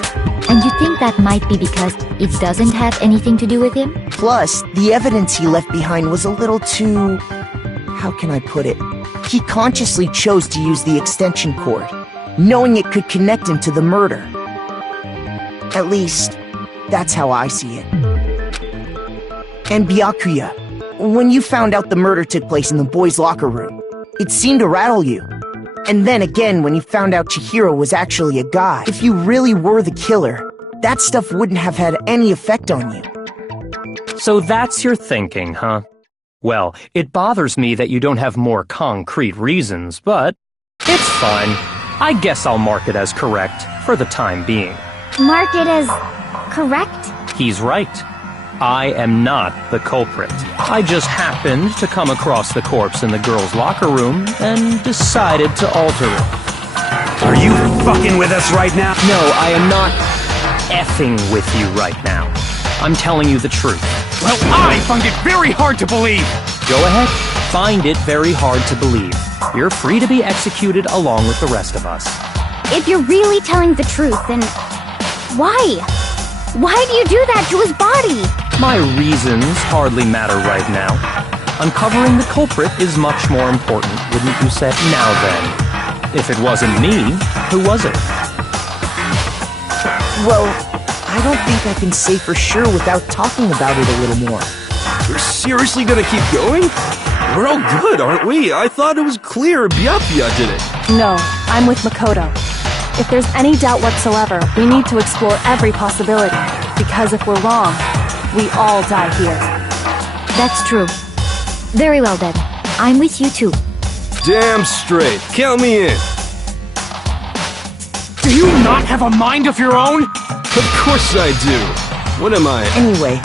And you think that might be because it doesn't have anything to do with him? Plus, the evidence he left behind was a little too... how can I put it? He consciously chose to use the extension cord, knowing it could connect him to the murder. At least, that's how I see it. And Byakuya, when you found out the murder took place in the boys' locker room, it seemed to rattle you. And then again, when you found out Chihiro was actually a guy, if you really were the killer, that stuff wouldn't have had any effect on you. So that's your thinking, huh? Well, it bothers me that you don't have more concrete reasons, but it's fine. I guess I'll mark it as correct for the time being. Mark it as correct? He's right. I am not the culprit. I just happened to come across the corpse in the girls' locker room and decided to alter it. Are you fucking with us right now? No, I am not effing with you right now. I'm telling you the truth. Well, I find it very hard to believe! Go ahead. Find it very hard to believe. You're free to be executed along with the rest of us. If you're really telling the truth, then why? Why do you do that to his body? My reasons hardly matter right now. Uncovering the culprit is much more important, wouldn't you say? Now then, if it wasn't me, who was it? Well, I don't think I can say for sure without talking about it a little more. We're seriously gonna keep going? We're all good, aren't we? I thought it was clear Byakuya did it. No, I'm with Makoto. If there's any doubt whatsoever, we need to explore every possibility. Because if we're wrong, we all die here. That's true. Very well then. I'm with you too. Damn straight. Count me in. Do you not have a mind of your own? Of course I do. What am I? Anyway,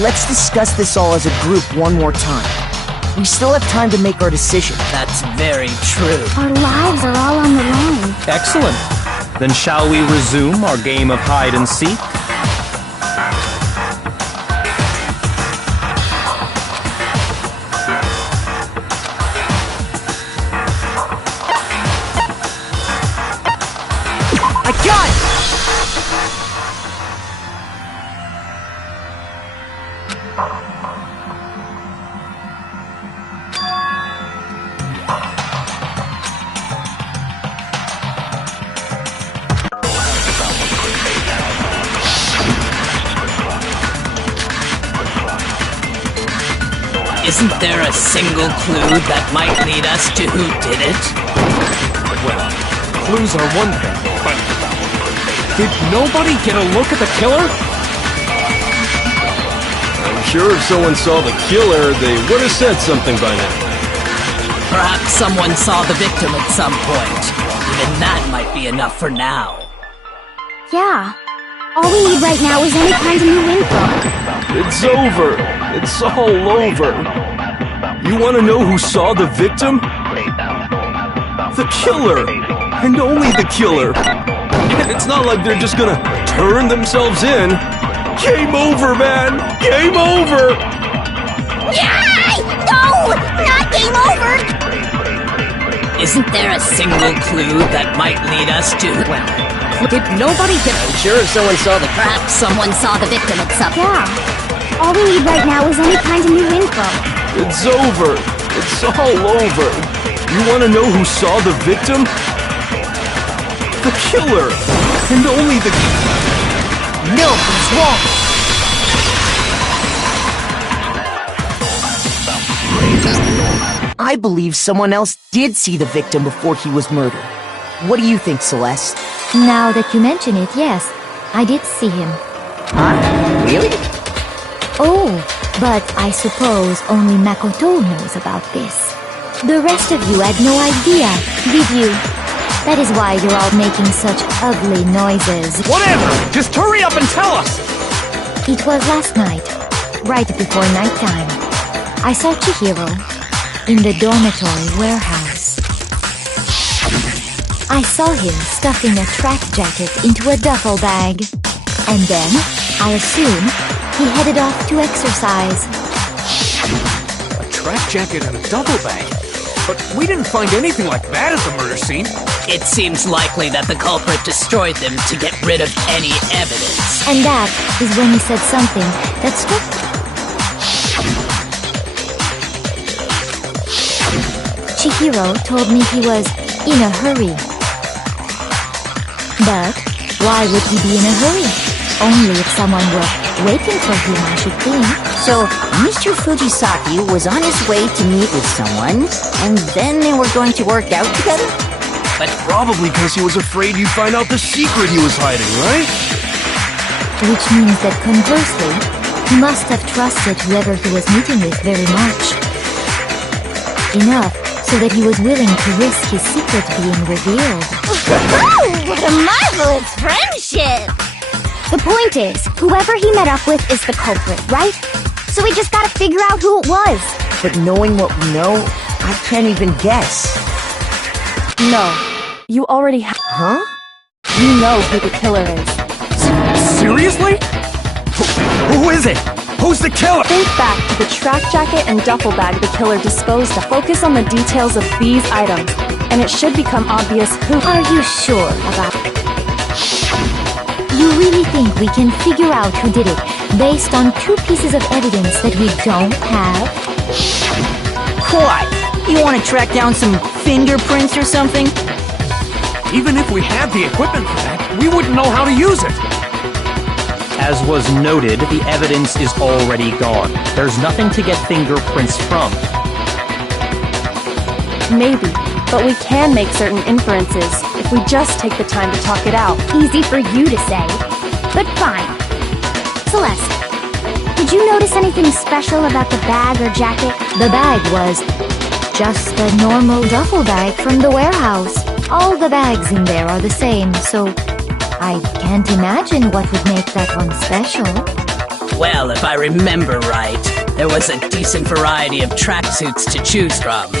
let's discuss this all as a group one more time. We still have time to make our decision. That's very true. Our lives are all on the line. Excellent. Then shall we resume our game of hide and seek? I got it! Isn't there a single clue that might lead us to who did it? Well, clues are one thing, but did nobody get a look at the killer? I'm sure if someone saw the killer, they would have said something by now. Perhaps someone saw the victim at some point. Even that might be enough for now. Yeah. All we need right now is any kind of new info. It's over. It's all over. You want to know who saw the victim? The killer! And only the killer! And it's not like they're just gonna turn themselves in. Game over, man! Game over! Yay! No! Not game over! Isn't there a single clue that might lead us to... Well, did nobody get... I'm sure if someone saw the... Perhaps someone saw the victim at some... Yeah. All we need right now is any kind of new info. It's over. It's all over. You want to know who saw the victim? The killer! And only the... No, he's wrong! I believe someone else did see the victim before he was murdered. What do you think, Celeste? Now that you mention it, yes, I did see him. Huh? Really? Oh, but I suppose only Makoto knows about this. The rest of you had no idea, did you? That is why you're all making such ugly noises. Whatever! Just hurry up and tell us! It was last night, right before nighttime. I saw Chihiro in the dormitory warehouse. I saw him stuffing a track jacket into a duffel bag. And then, I assume, he headed off to exercise. A track jacket and a duffel bag? But we didn't find anything like that at the murder scene. It seems likely that the culprit destroyed them to get rid of any evidence. And that is when he said something that struck me. Chihiro told me he was in a hurry. But why would he be in a hurry? Only if someone were waiting for him, I should think. So, Mr. Fujisaki was on his way to meet with someone, and then they were going to work out together? But probably because he was afraid you'd find out the secret he was hiding, right? Which means that conversely, he must have trusted whoever he was meeting with very much. Enough so that he was willing to risk his secret being revealed. What a marvelous friendship! The point is, whoever he met up with is the culprit, right? So we just gotta figure out who it was. But knowing what we know, I can't even guess. No, you already have. Huh? You know who the killer is. Seriously? Who is it? Who's the killer? Think back to the track jacket and duffel bag the killer disposed of. Focus on the details of these items, and it should become obvious who. Are you sure about it? You really think we can figure out who did it based on 2 pieces of evidence that we don't have? What? You want to track down some fingerprints or something? Even if we had the equipment for that, we wouldn't know how to use it. As was noted, the evidence is already gone. There's nothing to get fingerprints from. Maybe, but we can make certain inferences if we just take the time to talk it out. Easy for you to say, but fine. Celeste, did you notice anything special about the bag or jacket? The bag was just a normal duffel bag from the warehouse. All the bags in there are the same, so I can't imagine what would make that one special. Well, if I remember right, there was a decent variety of tracksuits to choose from.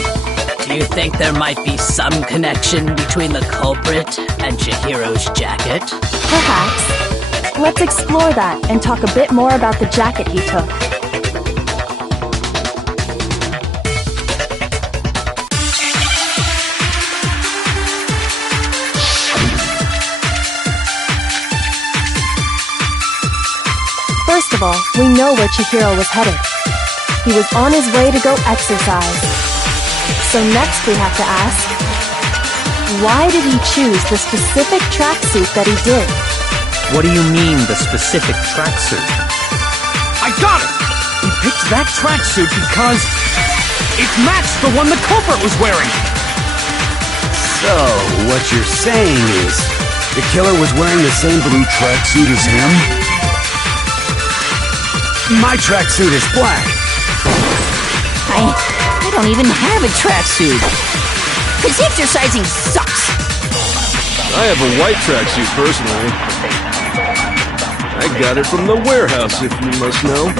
Do you think there might be some connection between the culprit and Chihiro's jacket? Perhaps. Let's explore that and talk a bit more about the jacket he took. First of all, we know where Chihiro was headed. He was on his way to go exercise. So next we have to ask, why did he choose the specific tracksuit that he did? What do you mean, the specific tracksuit? I got it! He picked that tracksuit because it matched the one the culprit was wearing. So, what you're saying is, the killer was wearing the same blue tracksuit as him? My tracksuit is black. I don't even have a tracksuit. Cause exercising sucks. I have a white tracksuit personally. I got it from the warehouse, if you must know.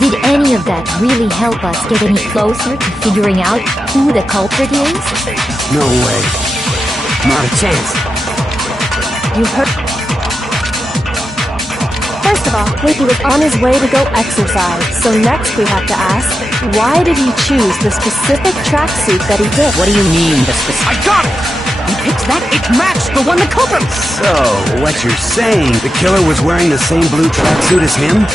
Did any of that really help us get any closer to figuring out who the culprit is? No way. Not a chance. You heard... First of all, he was on his way to go exercise. So next we have to ask, why did he choose the specific tracksuit that he did? What do you mean, the specific... I got it! He picked that, it matched the one the culprit... So, what you're saying, the killer was wearing the same blue tracksuit as him?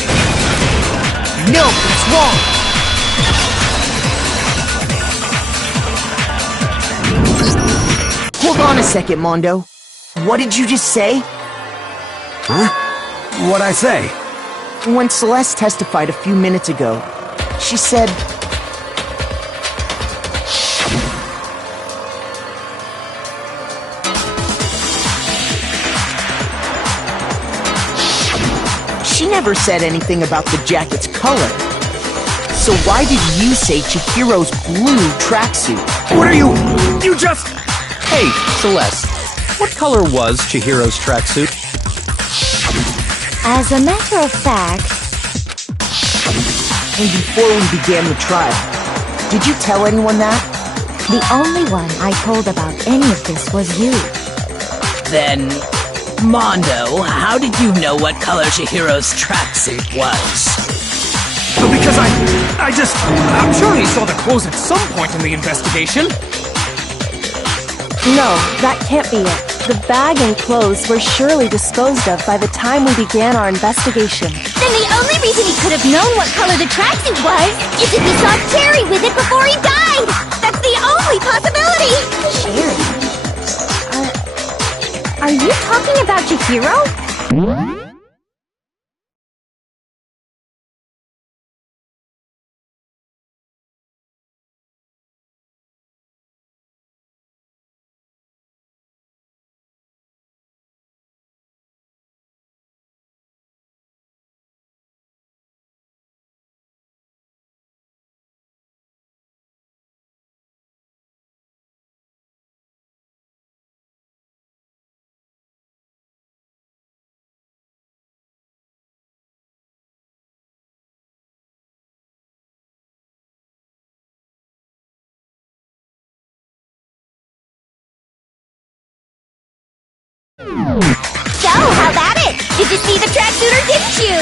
No, it's wrong! Hold on a second, Mondo. What did you just say? Huh? What'd I say? When Celeste testified a few minutes ago, she said... She never said anything about the jacket's color. So why did you say Chihiro's blue tracksuit? What are you... You just... Hey, Celeste, what color was Chihiro's tracksuit? As a matter of fact... And before we began the trial, did you tell anyone that? The only one I told about any of this was you. Then, Mondo, how did you know what color Chihiro's tracksuit was? Because I'm sure he saw the clothes at some point in the investigation. No, that can't be it. The bag and clothes were surely disposed of by the time we began our investigation. Then the only reason he could have known what color the tracksuit was is if he saw Cherry with it before he died! That's the only possibility! Cherry? Are you talking about Chihiro? So, how about it? Did you see the tracksuit or didn't you?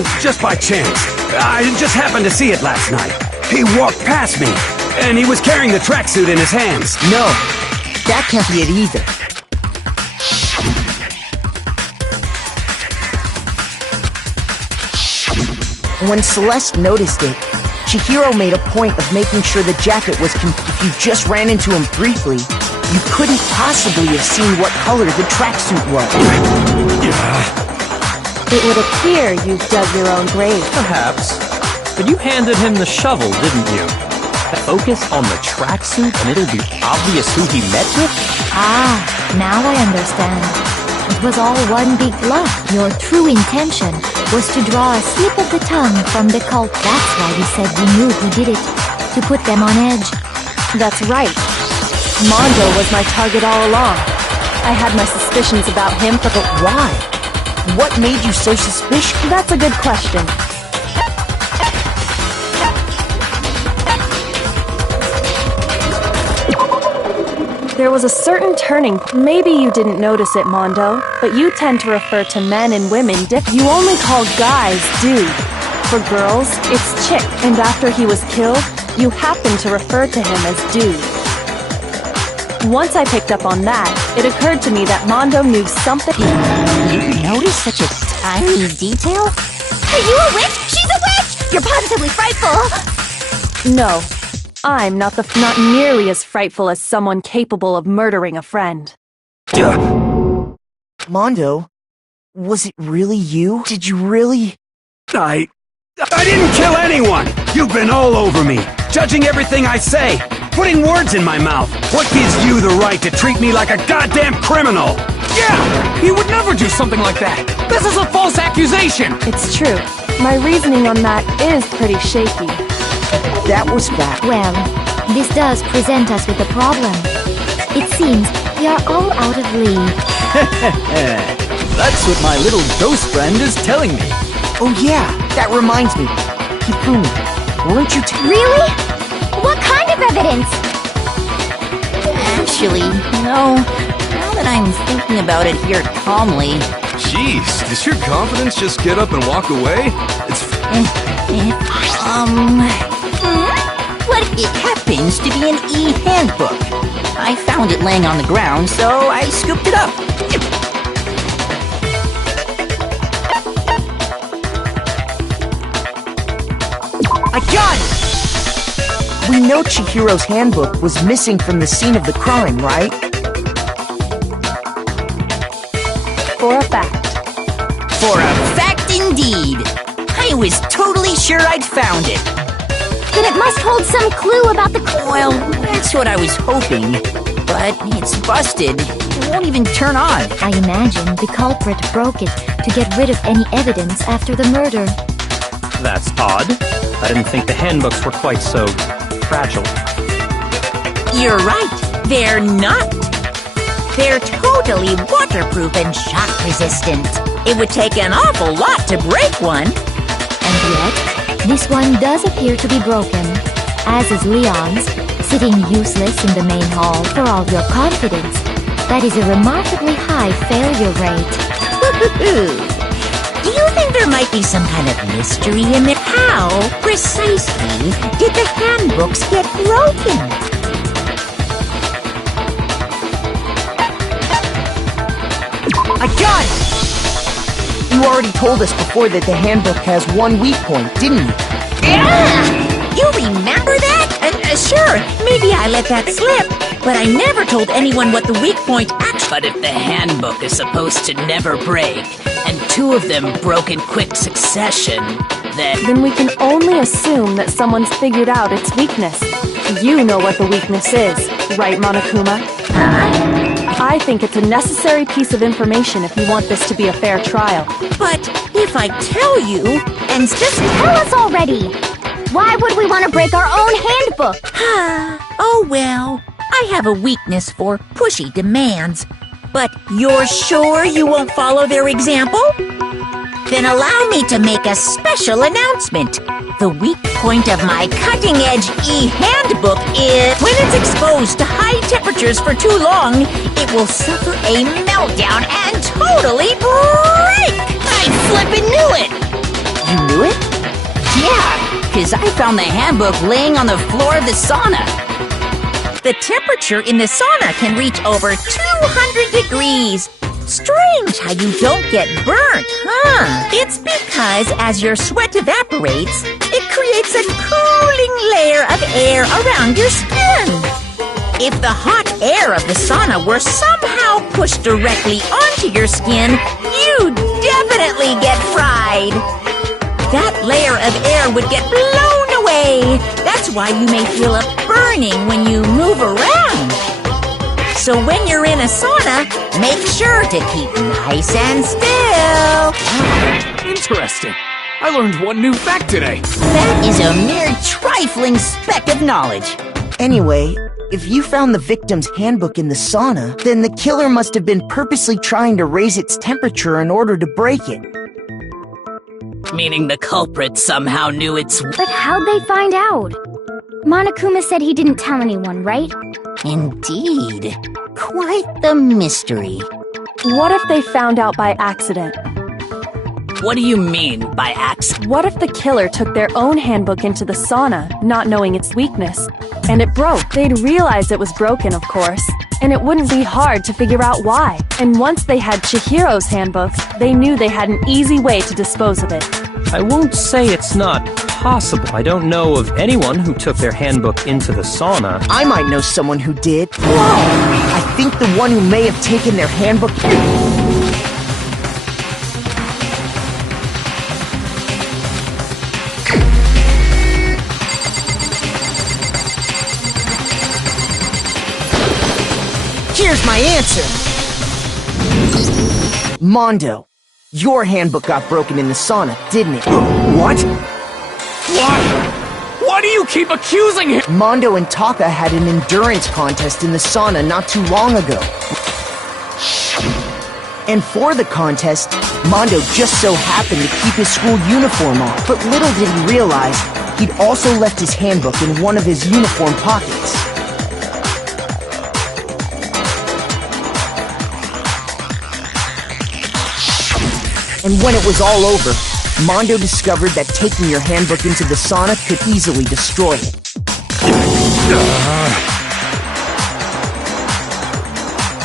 It's just by chance. I just happened to see it last night. He walked past me, and he was carrying the tracksuit in his hands. No, that can't be it either. When Celeste noticed it, Chihiro made a point of making sure the jacket was if you just ran into him briefly, you couldn't possibly have seen what color the tracksuit was. It would appear you've dug your own grave. Perhaps. But you handed him the shovel, didn't you? Focus on the tracksuit and it'll be obvious who he met with? Ah, now I understand. It was all one big bluff. Your true intention was to draw a slip of the tongue from the cult. That's why you said you knew who did it, to put them on edge. That's right. Mondo was my target all along. I had my suspicions about him, but why? What made you so suspicious? That's a good question. There was a certain turning. Maybe you didn't notice it, Mondo, but you tend to refer to men and women You only call guys dude. For girls, it's chick. And after he was killed, you happen to refer to him as dude. Once I picked up on that, it occurred to me that Mondo knew something. You noticed such a tiny detail? Are you a witch? She's a witch! You're positively frightful! No. I'm not nearly as frightful as someone capable of murdering a friend. Mondo, was it really you? Did you really? I didn't kill anyone! You've been all over me, judging everything I say, putting words in my mouth. What gives you the right to treat me like a goddamn criminal? Yeah! He would never do something like that! This is a false accusation! It's true. My reasoning on that is pretty shaky. That was bad. Well, this does present us with a problem. It seems we are all out of lead. That's what my little ghost friend is telling me. Oh yeah, that reminds me. Hifumi, weren't you Really? What kind of evidence? Actually, no. Now that I'm thinking about it here calmly... Jeez, does your confidence just get up and walk away? It's... What? It happens to be an e-handbook. I found it laying on the ground, so I scooped it up. I got it! We know Chihiro's handbook was missing from the scene of the crime, right? For a fact. For a fact indeed. I was totally sure I'd found it. Then it must hold some clue about the Well, that's what I was hoping. But it's busted. It won't even turn on. I imagine the culprit broke it to get rid of any evidence after the murder. That's odd. I didn't think the handbooks were quite so fragile. You're right. They're not. They're totally waterproof and shock-resistant. It would take an awful lot to break one. And yet, this one does appear to be broken, as is Leon's, sitting useless in the main hall for all your confidence. That is a remarkably high failure rate. Do you think there might be some kind of mystery in it? How precisely did the handbooks get broken? I got it! You already told us before that the handbook has one weak point, didn't you? You remember that? Sure, maybe I let that slip, but I never told anyone what the weak point actually... But if the handbook is supposed to never break, and two of them broke in quick succession, then we can only assume that someone's figured out its weakness. You know what the weakness is, right, Monokuma? I think it's a necessary piece of information if you want this to be a fair trial. But if I tell you, and just tell us already! Why would we want to break our own handbook? Oh well, I have a weakness for pushy demands. But you're sure you won't follow their example? Then allow me to make a special announcement. The weak point of my cutting-edge e-handbook is when it's exposed to high temperatures for too long, it will suffer a meltdown and totally break! I flippin' knew it! You knew it? Yeah, because I found the handbook laying on the floor of the sauna. The temperature in the sauna can reach over 200 degrees. Strange how you don't get burnt, huh? It's because as your sweat evaporates, it creates a cooling layer of air around your skin. If the hot air of the sauna were somehow pushed directly onto your skin, you'd definitely get fried. That layer of air would get blown away. That's why you may feel a burning when you move around. So when you're in a sauna, make sure to keep nice and still. Interesting. I learned one new fact today. That is a mere trifling speck of knowledge. Anyway, if you found the victim's handbook in the sauna, then the killer must have been purposely trying to raise its temperature in order to break it. Meaning the culprit somehow knew its... But how'd they find out? Monokuma said he didn't tell anyone, right? Indeed. Quite the mystery. What if they found out by accident? What do you mean by accident? What if the killer took their own handbook into the sauna, not knowing its weakness, and it broke? They'd realize it was broken, of course, and it wouldn't be hard to figure out why. And once they had Chihiro's handbook, they knew they had an easy way to dispose of it. I won't say it's not possible. I don't know of anyone who took their handbook into the sauna. I might know someone who did. Whoa! I think the one who may have taken their handbook... Here's my answer! Mondo, your handbook got broken in the sauna, didn't it? What? Why? Why do you keep accusing him? Mondo and Taka had an endurance contest in the sauna not too long ago. And for the contest, Mondo just so happened to keep his school uniform on. But little did he realize, he'd also left his handbook in one of his uniform pockets. And when it was all over, Mondo discovered that taking your handbook into the sauna could easily destroy it.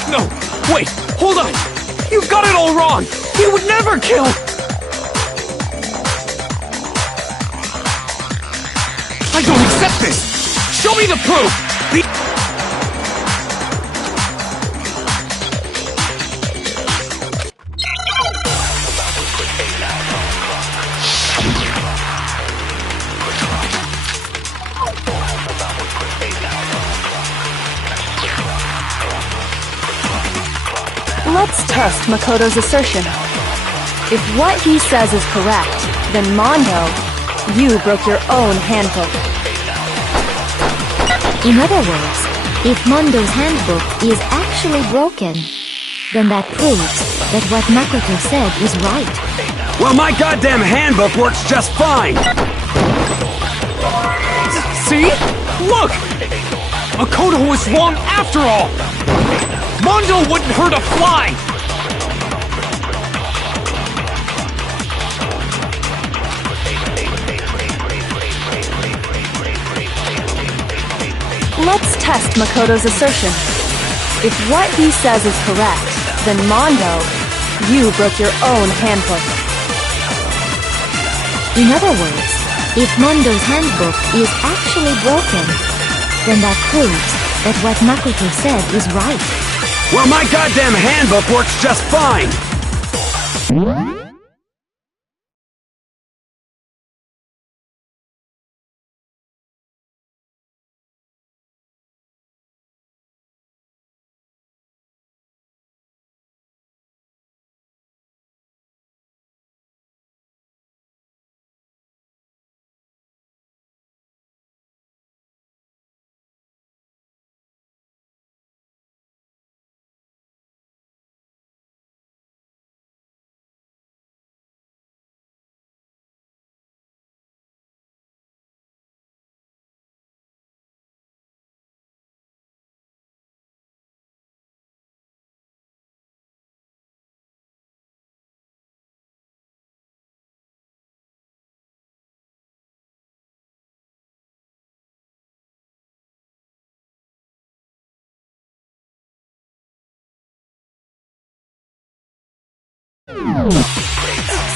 No, wait, hold on! You've got it all wrong! He would never kill! I don't accept this! Show me the proof! Let's test Makoto's assertion. If what he says is correct, then Mondo, you broke your own handbook. In other words, if Mondo's handbook is actually broken, then that proves that what Makoto said was right. Well, my goddamn handbook works just fine! See? Look! Makoto was wrong after all! Mondo wouldn't hurt a fly! Let's test Makoto's assertion. If what he says is correct, then Mondo, you broke your own handbook. In other words, if Mondo's handbook is actually broken, then that proves that what Makoto said is right. Well, my goddamn handbook works just fine!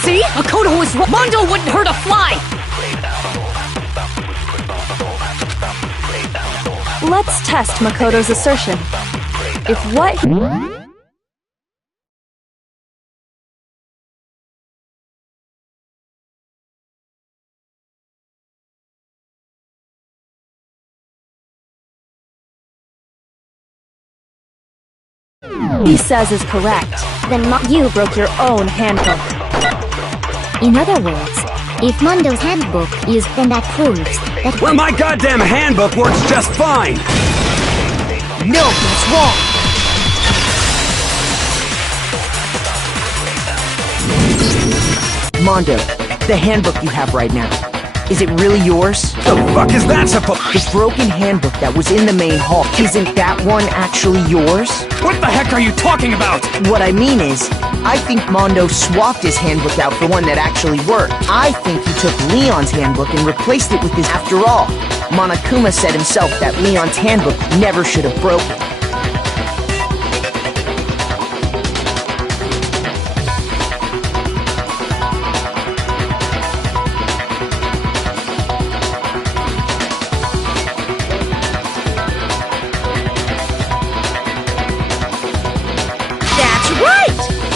See? Makoto was wrong. Mondo wouldn't hurt a fly! Let's test Makoto's assertion. If what he says is correct, then you broke your own handbook. In other words, if Mondo's handbook is, then that proves that... Well, my goddamn handbook works just fine! No, that's wrong! Mondo, the handbook you have right now, is it really yours? The fuck is that supposed... The broken handbook that was in the main hall, isn't that one actually yours? What the heck are you talking about? What I mean is, I think Mondo swapped his handbook out for one that actually worked. I think he took Leon's handbook and replaced it with his. After all, Monokuma said himself that Leon's handbook never should have broken.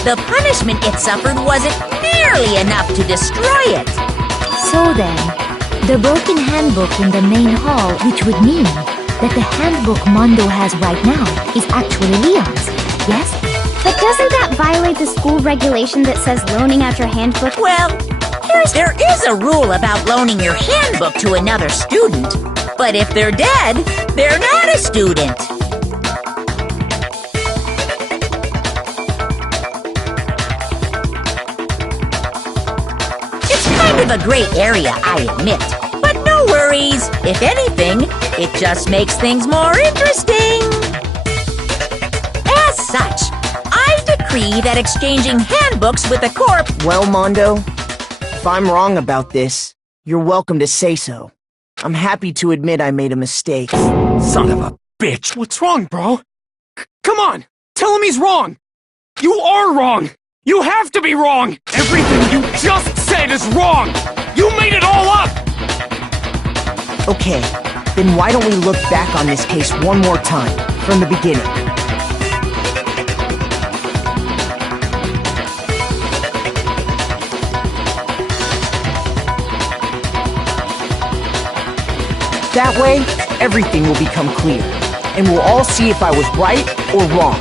The punishment it suffered wasn't nearly enough to destroy it. So then, the broken handbook in the main hall, which would mean that the handbook Mondo has right now is actually Leon's, yes? But doesn't that violate the school regulation that says loaning out your handbook? Well, there is a rule about loaning your handbook to another student. But if they're dead, they're not a student. Kind of a gray area, I admit. But no worries. If anything, it just makes things more interesting. As such, I decree that exchanging handbooks with a corpse... Well, Mondo, if I'm wrong about this, you're welcome to say so. I'm happy to admit I made a mistake. Son of a bitch, what's wrong, bro? Come on, tell him he's wrong! You are wrong! You have to be wrong! Everything you just said is wrong! You made it all up! Okay, then why don't we look back on this case one more time, from the beginning? That way, everything will become clear, and we'll all see if I was right or wrong.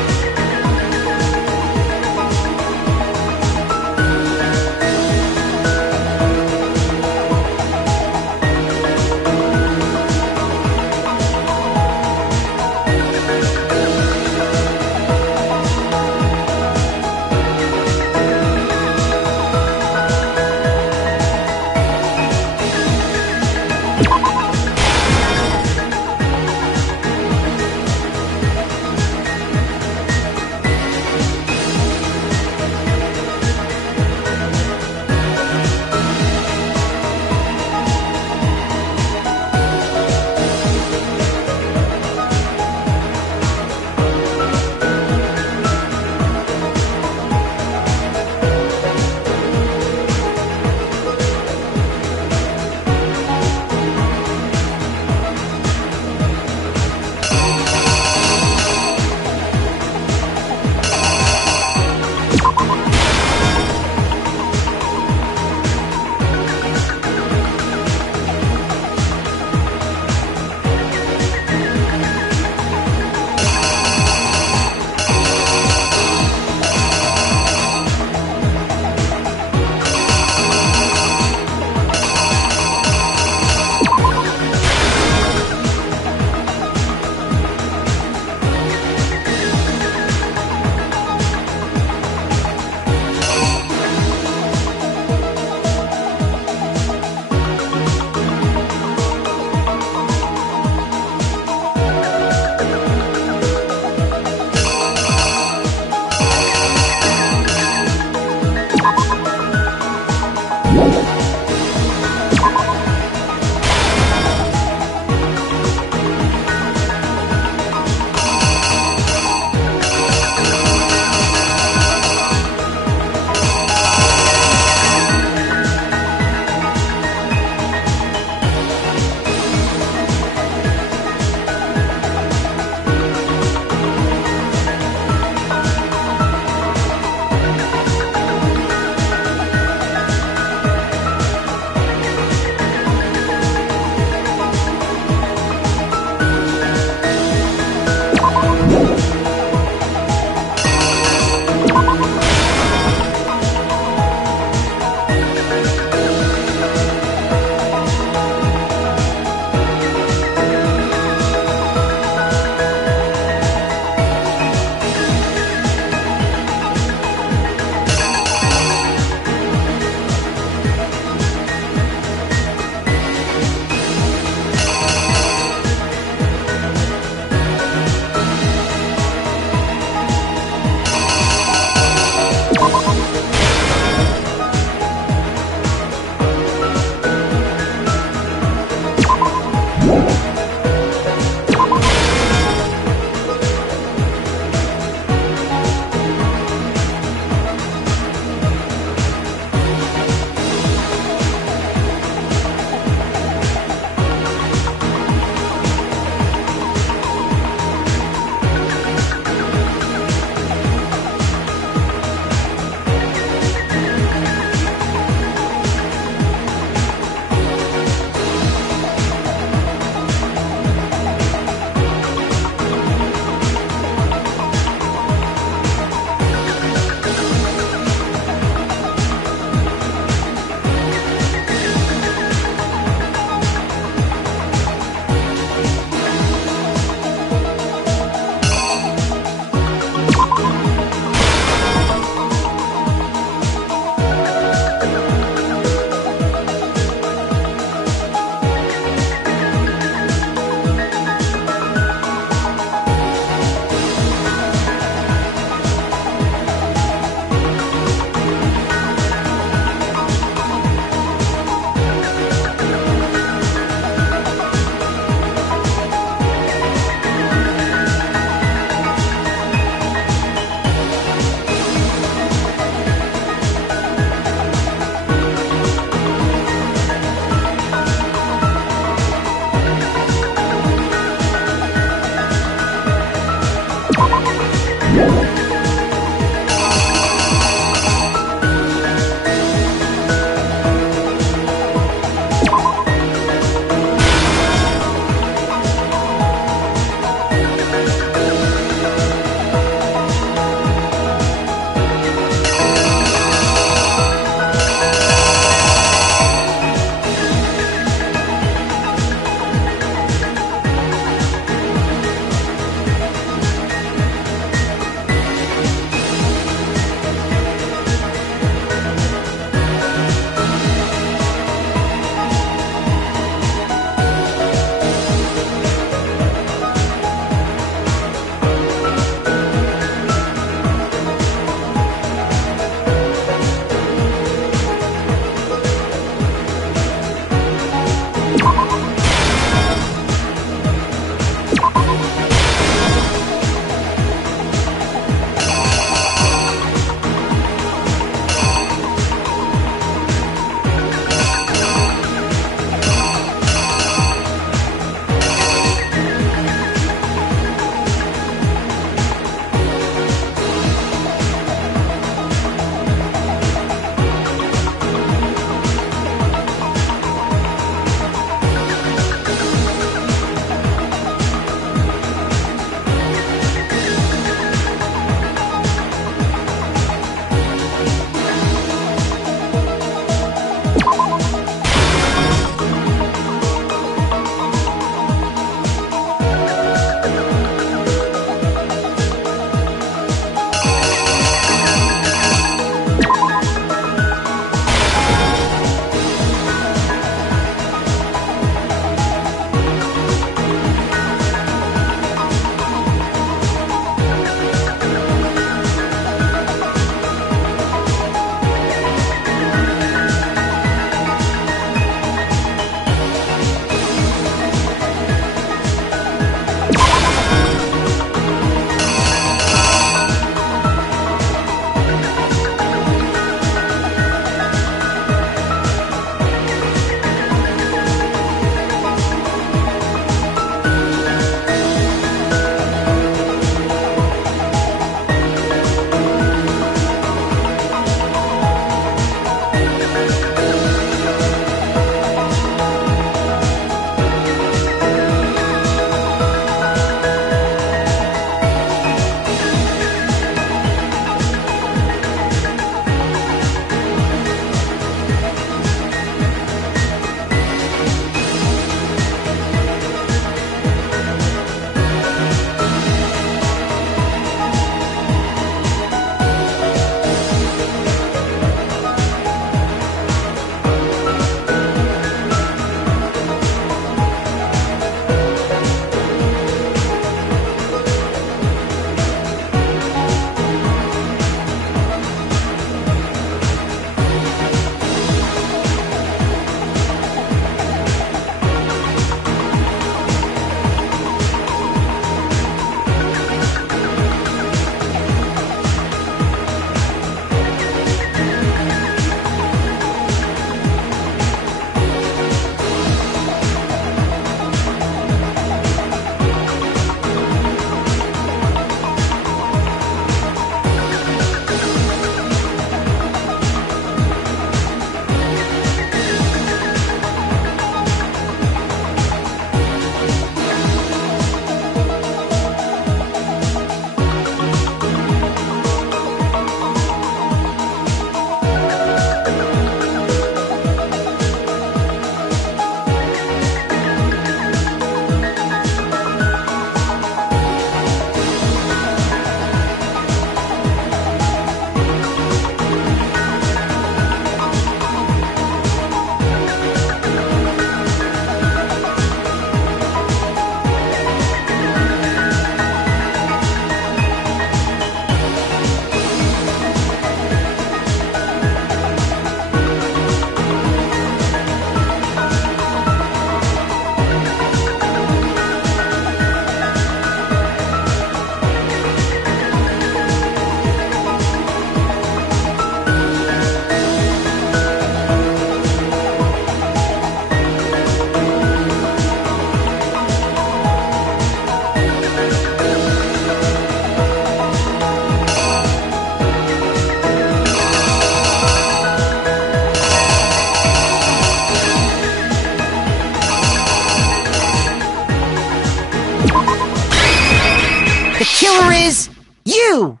killer is you!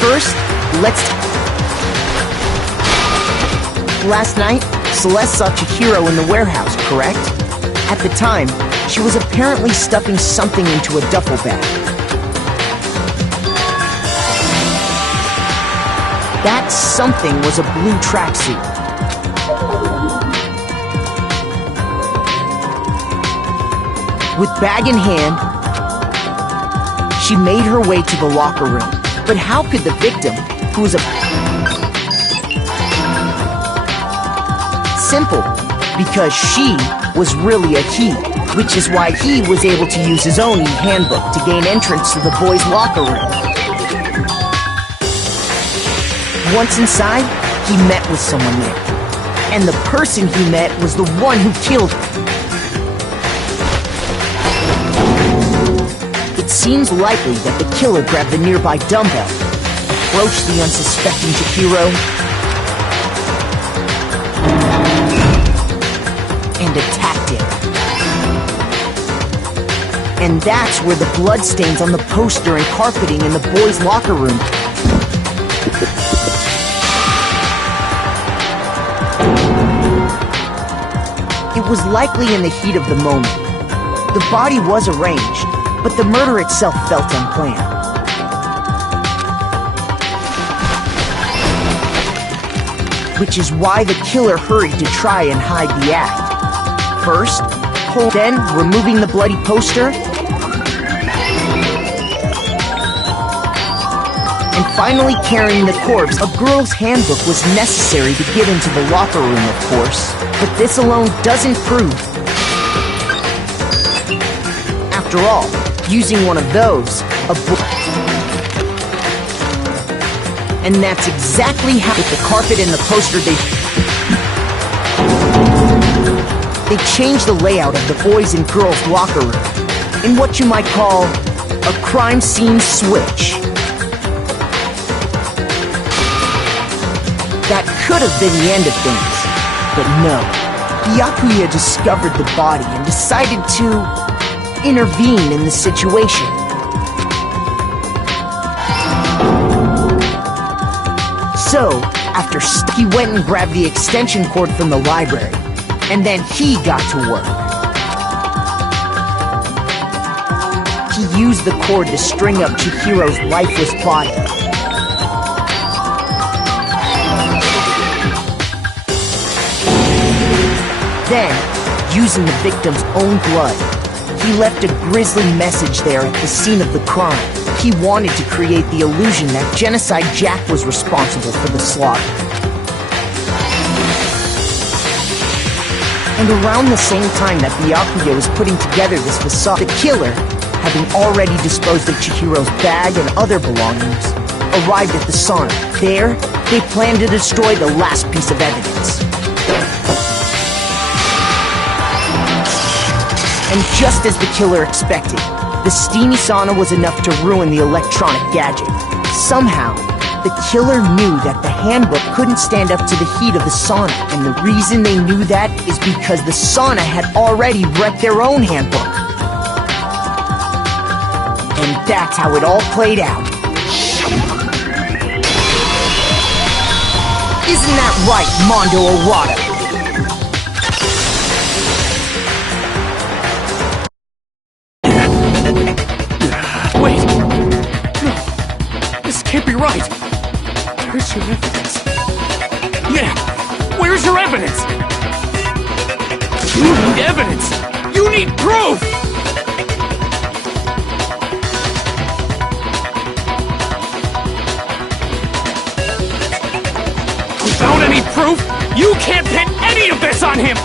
First, Last night, Celeste saw Chihiro in the warehouse, correct? At the time, she was apparently stuffing something into a duffel bag. That something was a blue tracksuit. With bag in hand, she made her way to the locker room. But how could the victim, who was Simple, because she was really a he, which is why he was able to use his own e-handbook to gain entrance to the boys' locker room. Once inside, he met with someone there. And the person he met was the one who killed him. It seems likely that the killer grabbed the nearby dumbbell, approached the unsuspecting Chihiro, and attacked him. And that's where the bloodstains on the poster and carpeting in the boys' locker room. It was likely in the heat of the moment. The body was arranged, but the murder itself felt unplanned. Which is why the killer hurried to try and hide the act. First, then removing the bloody poster, and finally carrying the corpse. A girl's handbook was necessary to get into the locker room, of course, but this alone doesn't prove. After all, using one of those, and that's exactly how, with the carpet and the poster, they changed the layout of the boys' and girls' locker room in what you might call a crime scene switch. That could have been the end of things, but no. Byakuya discovered the body and decided to intervene in the situation. So, after he went and grabbed the extension cord from the library, and then he got to work. He used the cord to string up Chihiro's lifeless body. Then, using the victim's own blood, he left a grisly message there at the scene of the crime. He wanted to create the illusion that Genocide Jack was responsible for the slaughter. And around the same time that Byakuya was putting together this facade, the killer, having already disposed of Chihiro's bag and other belongings, arrived at the sauna. There, they planned to destroy the last piece of evidence. And just as the killer expected, the steamy sauna was enough to ruin the electronic gadget. Somehow, the killer knew that the handbook couldn't stand up to the heat of the sauna, and the reason they knew that is because the sauna had already wrecked their own handbook. And that's how it all played out. Isn't that right, Mondo Owada? Wait! No! This can't be right! Where's your evidence? Yeah! Where's your evidence? You need evidence! You need proof! Without any proof, you can't pin any of this on him!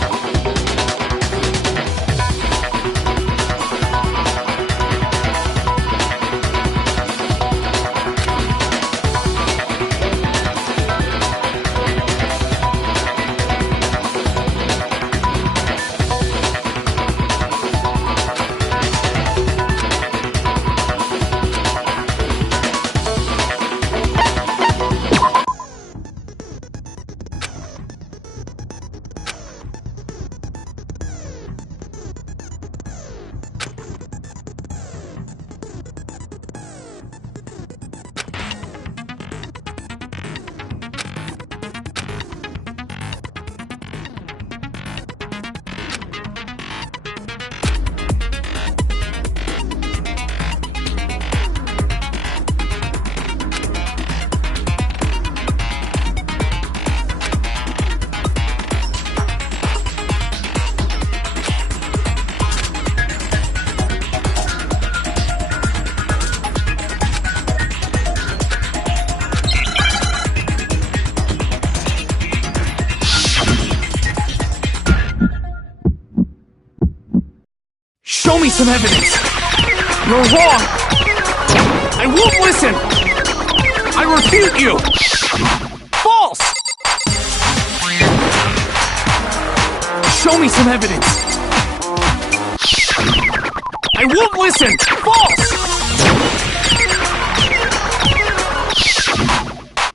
me some evidence! You're wrong! I won't listen! I refute you! False! Show me some evidence! I won't listen! False!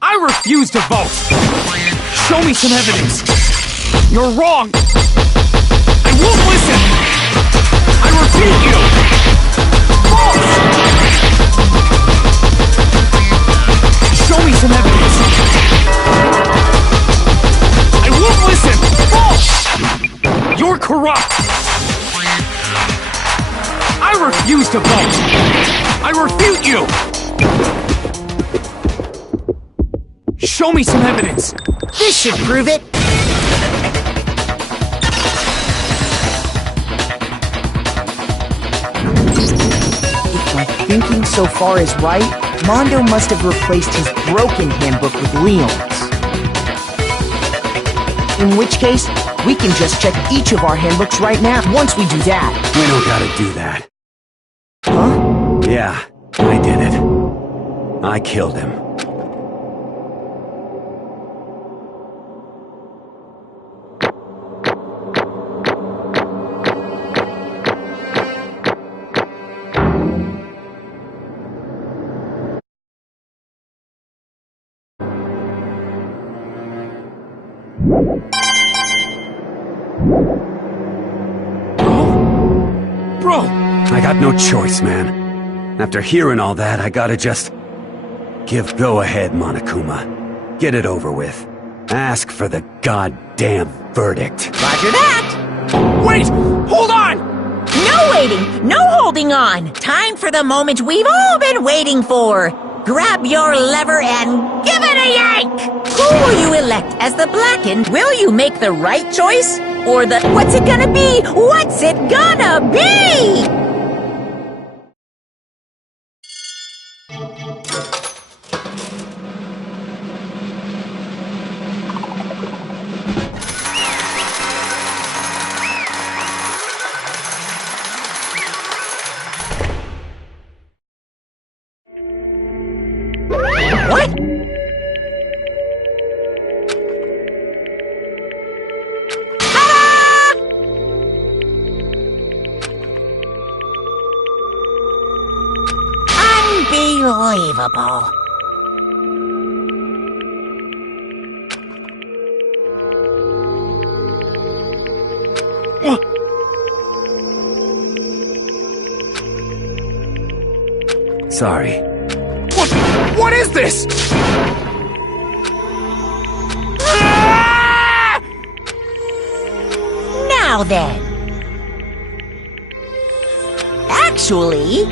I refuse to vote! Show me some evidence! You're wrong! I won't listen! I refute you! False! Show me some evidence! I won't listen! False! You're corrupt! I refuse to vote! I refute you! Show me some evidence! This should prove it! If my thinking so far is right, Mondo must have replaced his broken handbook with Leon's. In which case, we can just check each of our handbooks right now. Once we do that... We don't gotta do that. Huh? Yeah, I did it. I killed him. Bro! I got no choice, man. After hearing all that, I gotta just... give go-ahead, Monokuma. Get it over with. Ask for the goddamn verdict. Roger that! Wait! Hold on! No waiting! No holding on! Time for the moment we've all been waiting for! Grab your lever and give it a yank! Who will you elect as the Blackened? Will you make the right choice? Or the what's it gonna be? What's it gonna be? What? Unbelievable. Sorry. What is this? Now then. Actually...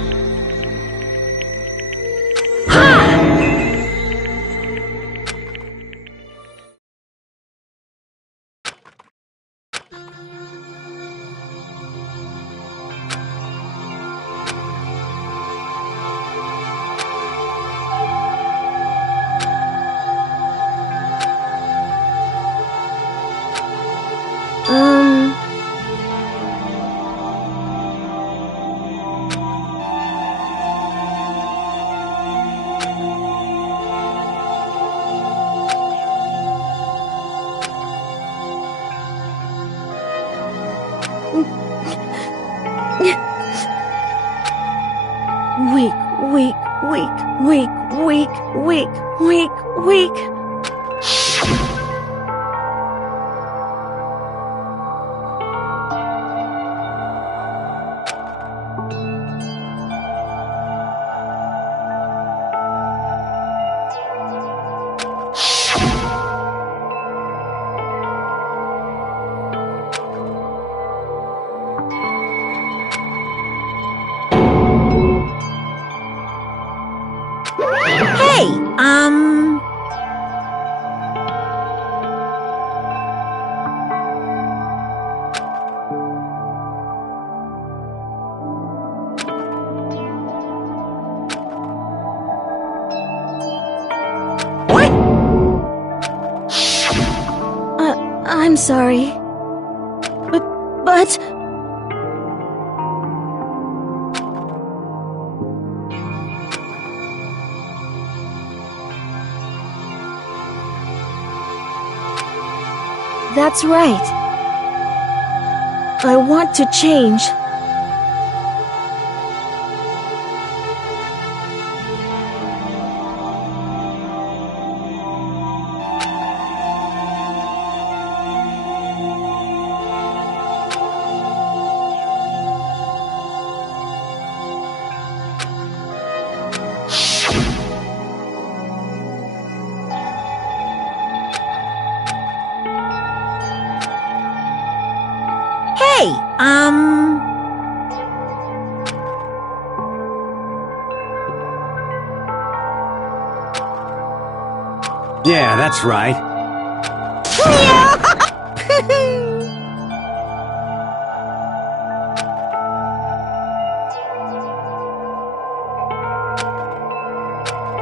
Weak. Hey, What? I'm sorry. But... That's right. I want to change. Hey, Yeah, that's right.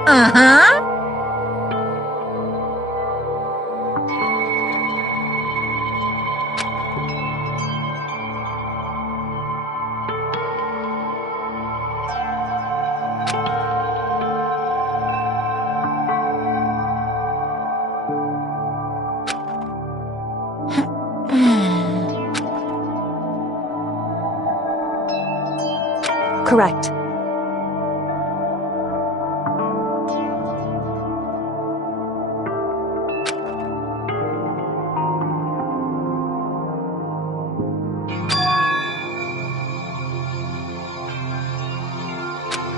Uh-huh. Correct.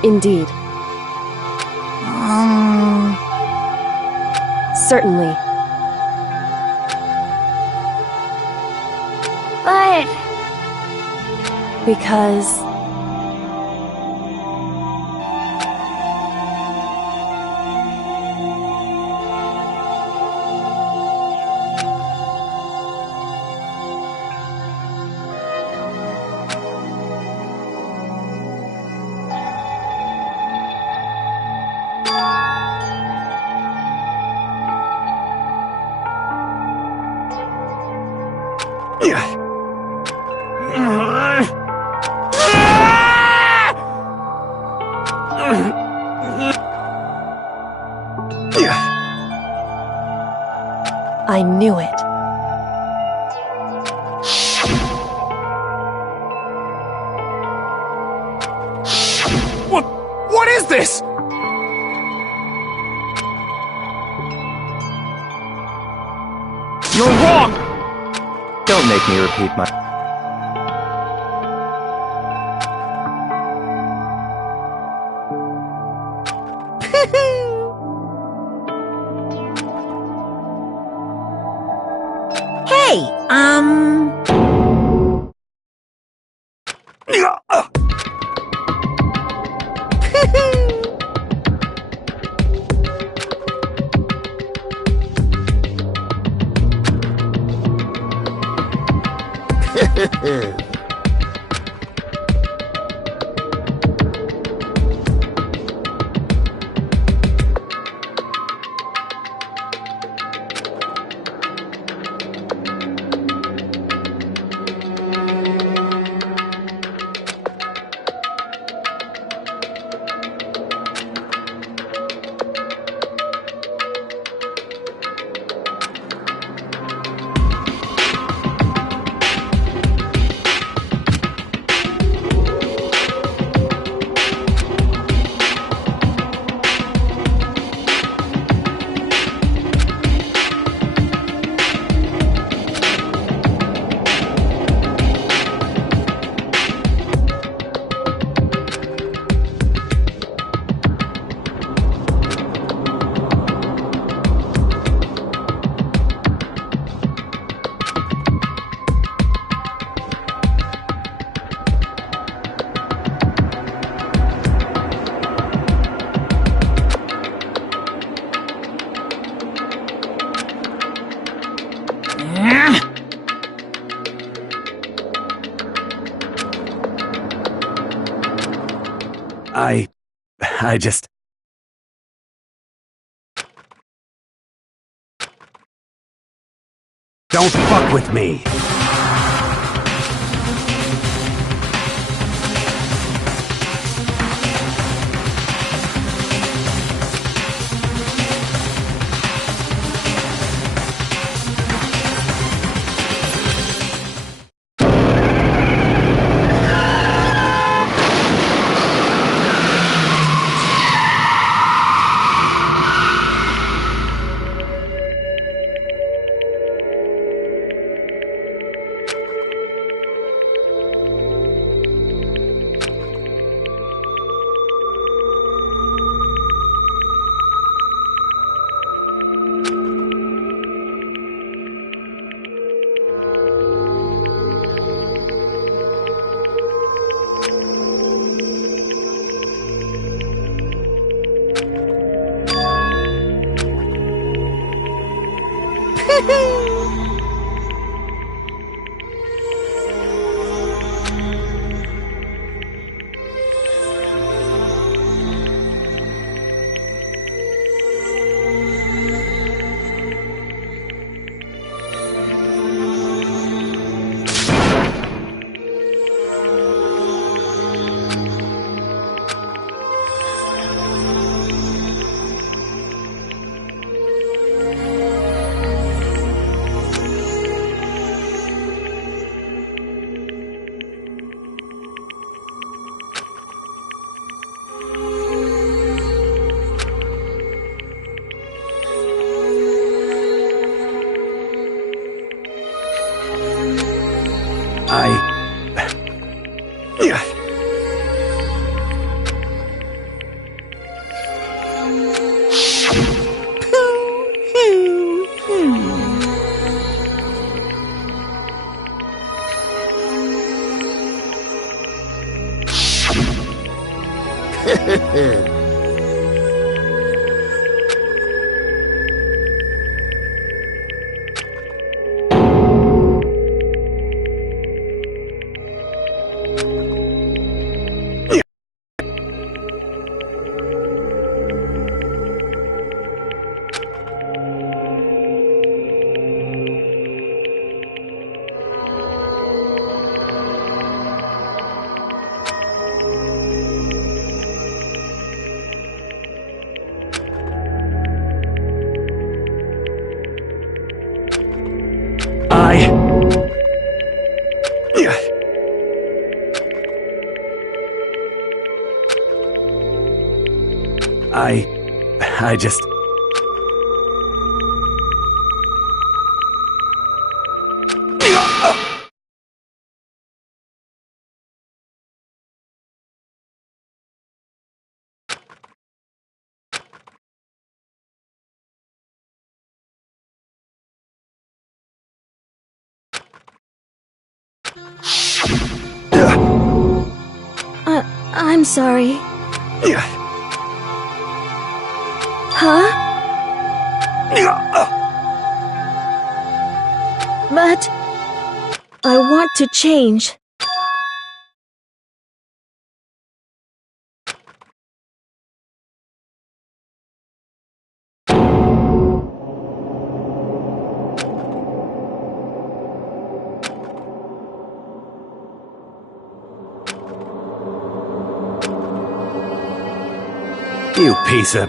Indeed. Certainly. But... Because... I knew it. What is this? You're wrong! Don't make me repeat my... Hey, I just... Don't fuck with me! I just... I'm sorry. Huh? But I want to change. You piece of...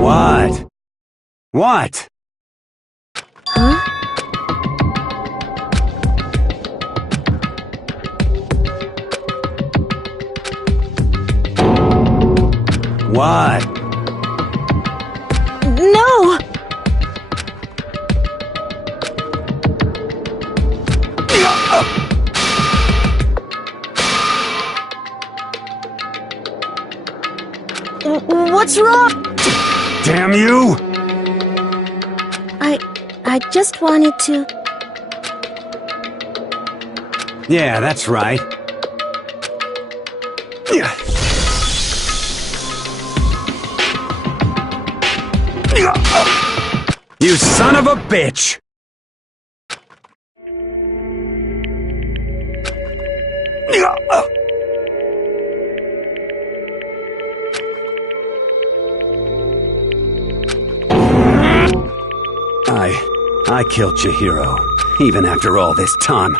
What? What? Huh? What? No! What's wrong? Damn you! I just wanted to... Yeah, that's right. You son of a bitch! I killed Chihiro, even after all this time.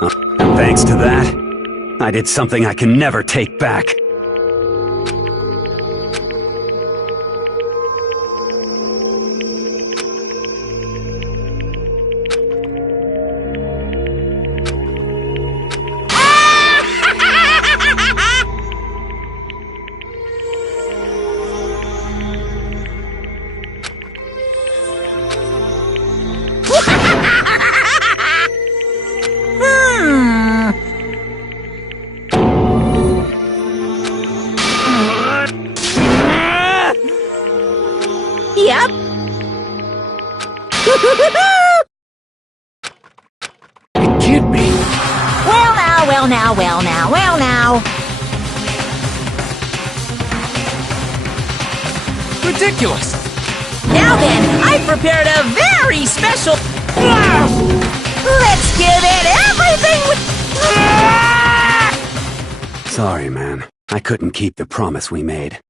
And thanks to that, I did something I can never take back. Yep. It can't be. Well now, well now, well now, well now. Ridiculous. Now then, I prepared a very special... Let's give it everything! Sorry, man. I couldn't keep the promise we made.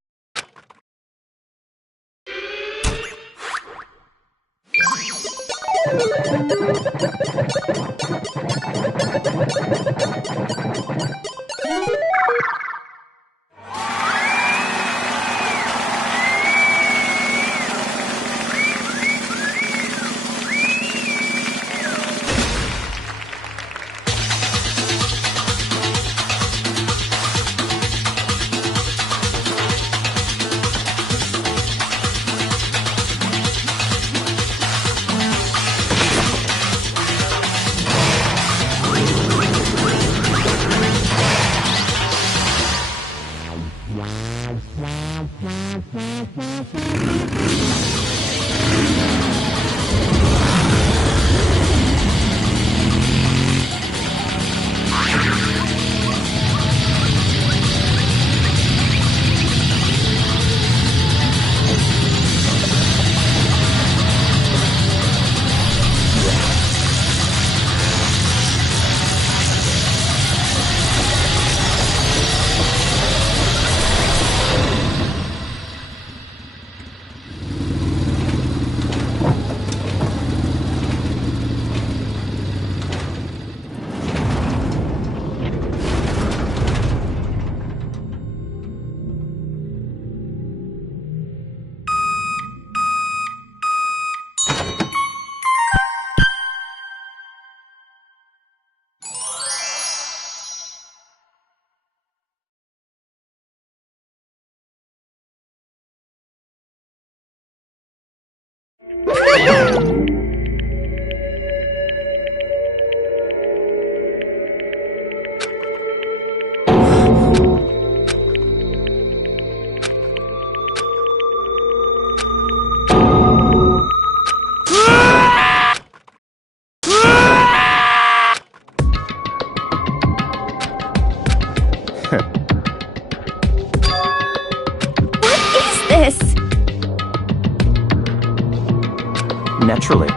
Naturally.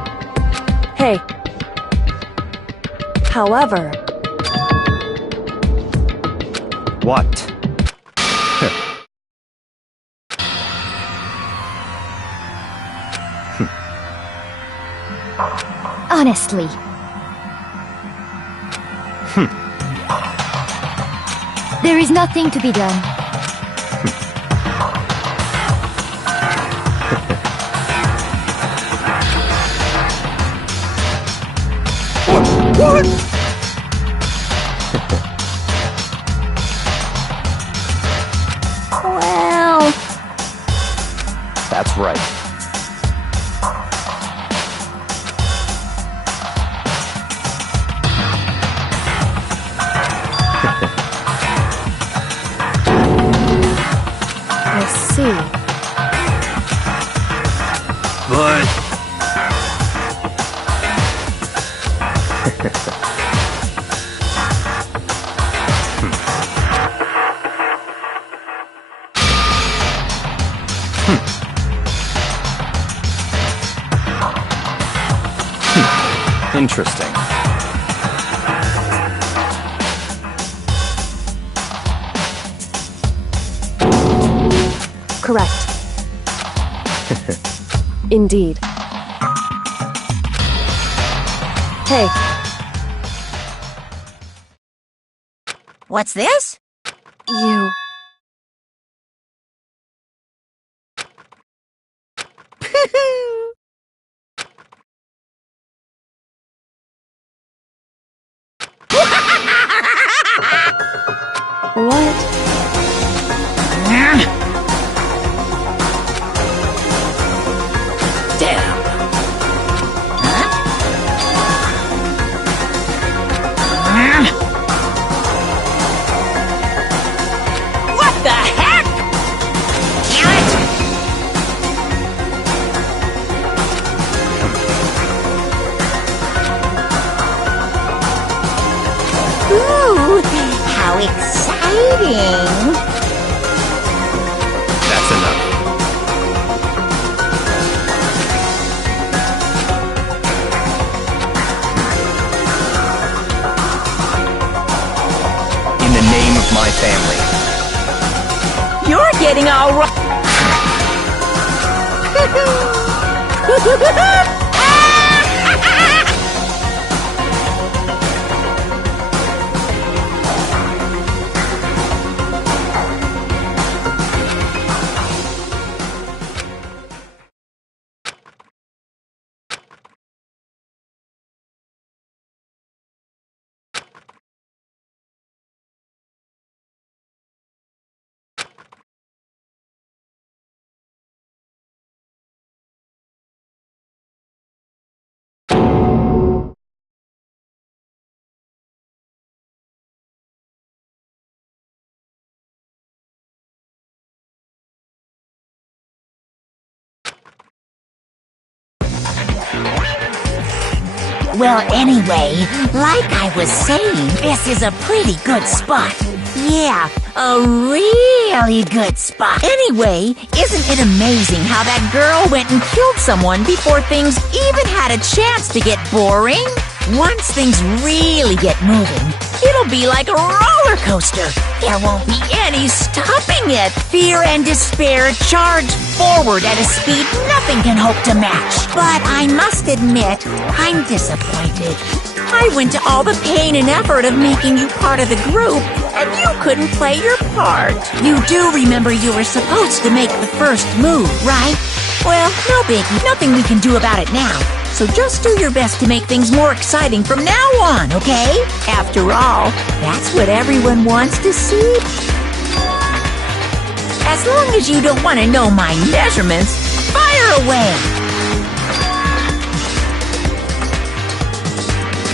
Hey. However... What? Honestly. There is nothing to be done. What? Well... That's right. I see. But... Interesting. Correct. Indeed. Hey. What's this? You... What? Damn. Huh? What the heck? Damn it! Ooh, how exciting! That's enough. family. You're getting all right. Well, anyway, like I was saying, this is a pretty good spot. Yeah, a really good spot. Anyway, isn't it amazing how that girl went and killed someone before things even had a chance to get boring? Once things really get moving, it'll be like a roller coaster. There won't be any stopping it. Fear and despair charge forward at a speed nothing can hope to match. But I must admit, I'm disappointed. I went to all the pain and effort of making you part of the group, and you couldn't play your part. You do remember you were supposed to make the first move, right? Well, no biggie. Nothing we can do about it now. So just do your best to make things more exciting from now on, okay? After all, that's what everyone wants to see. As long as you don't want to know my measurements, fire away!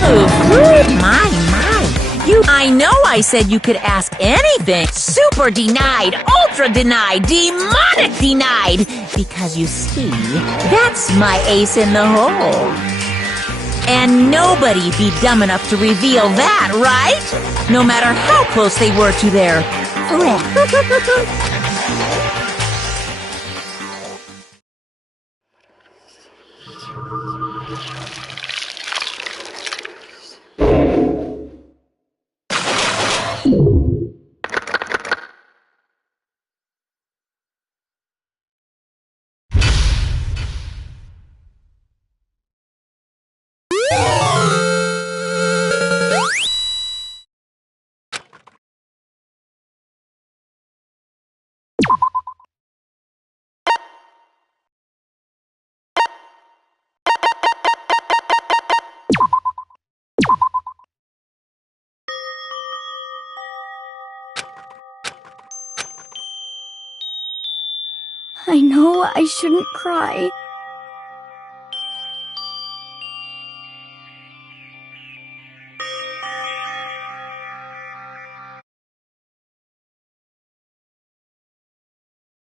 Ooh, my. I know I said you could ask anything. Super denied, ultra denied, demonic denied. Because you see, that's my ace in the hole. And nobody'd be dumb enough to reveal that, right? No matter how close they were to their threat. I know I shouldn't cry,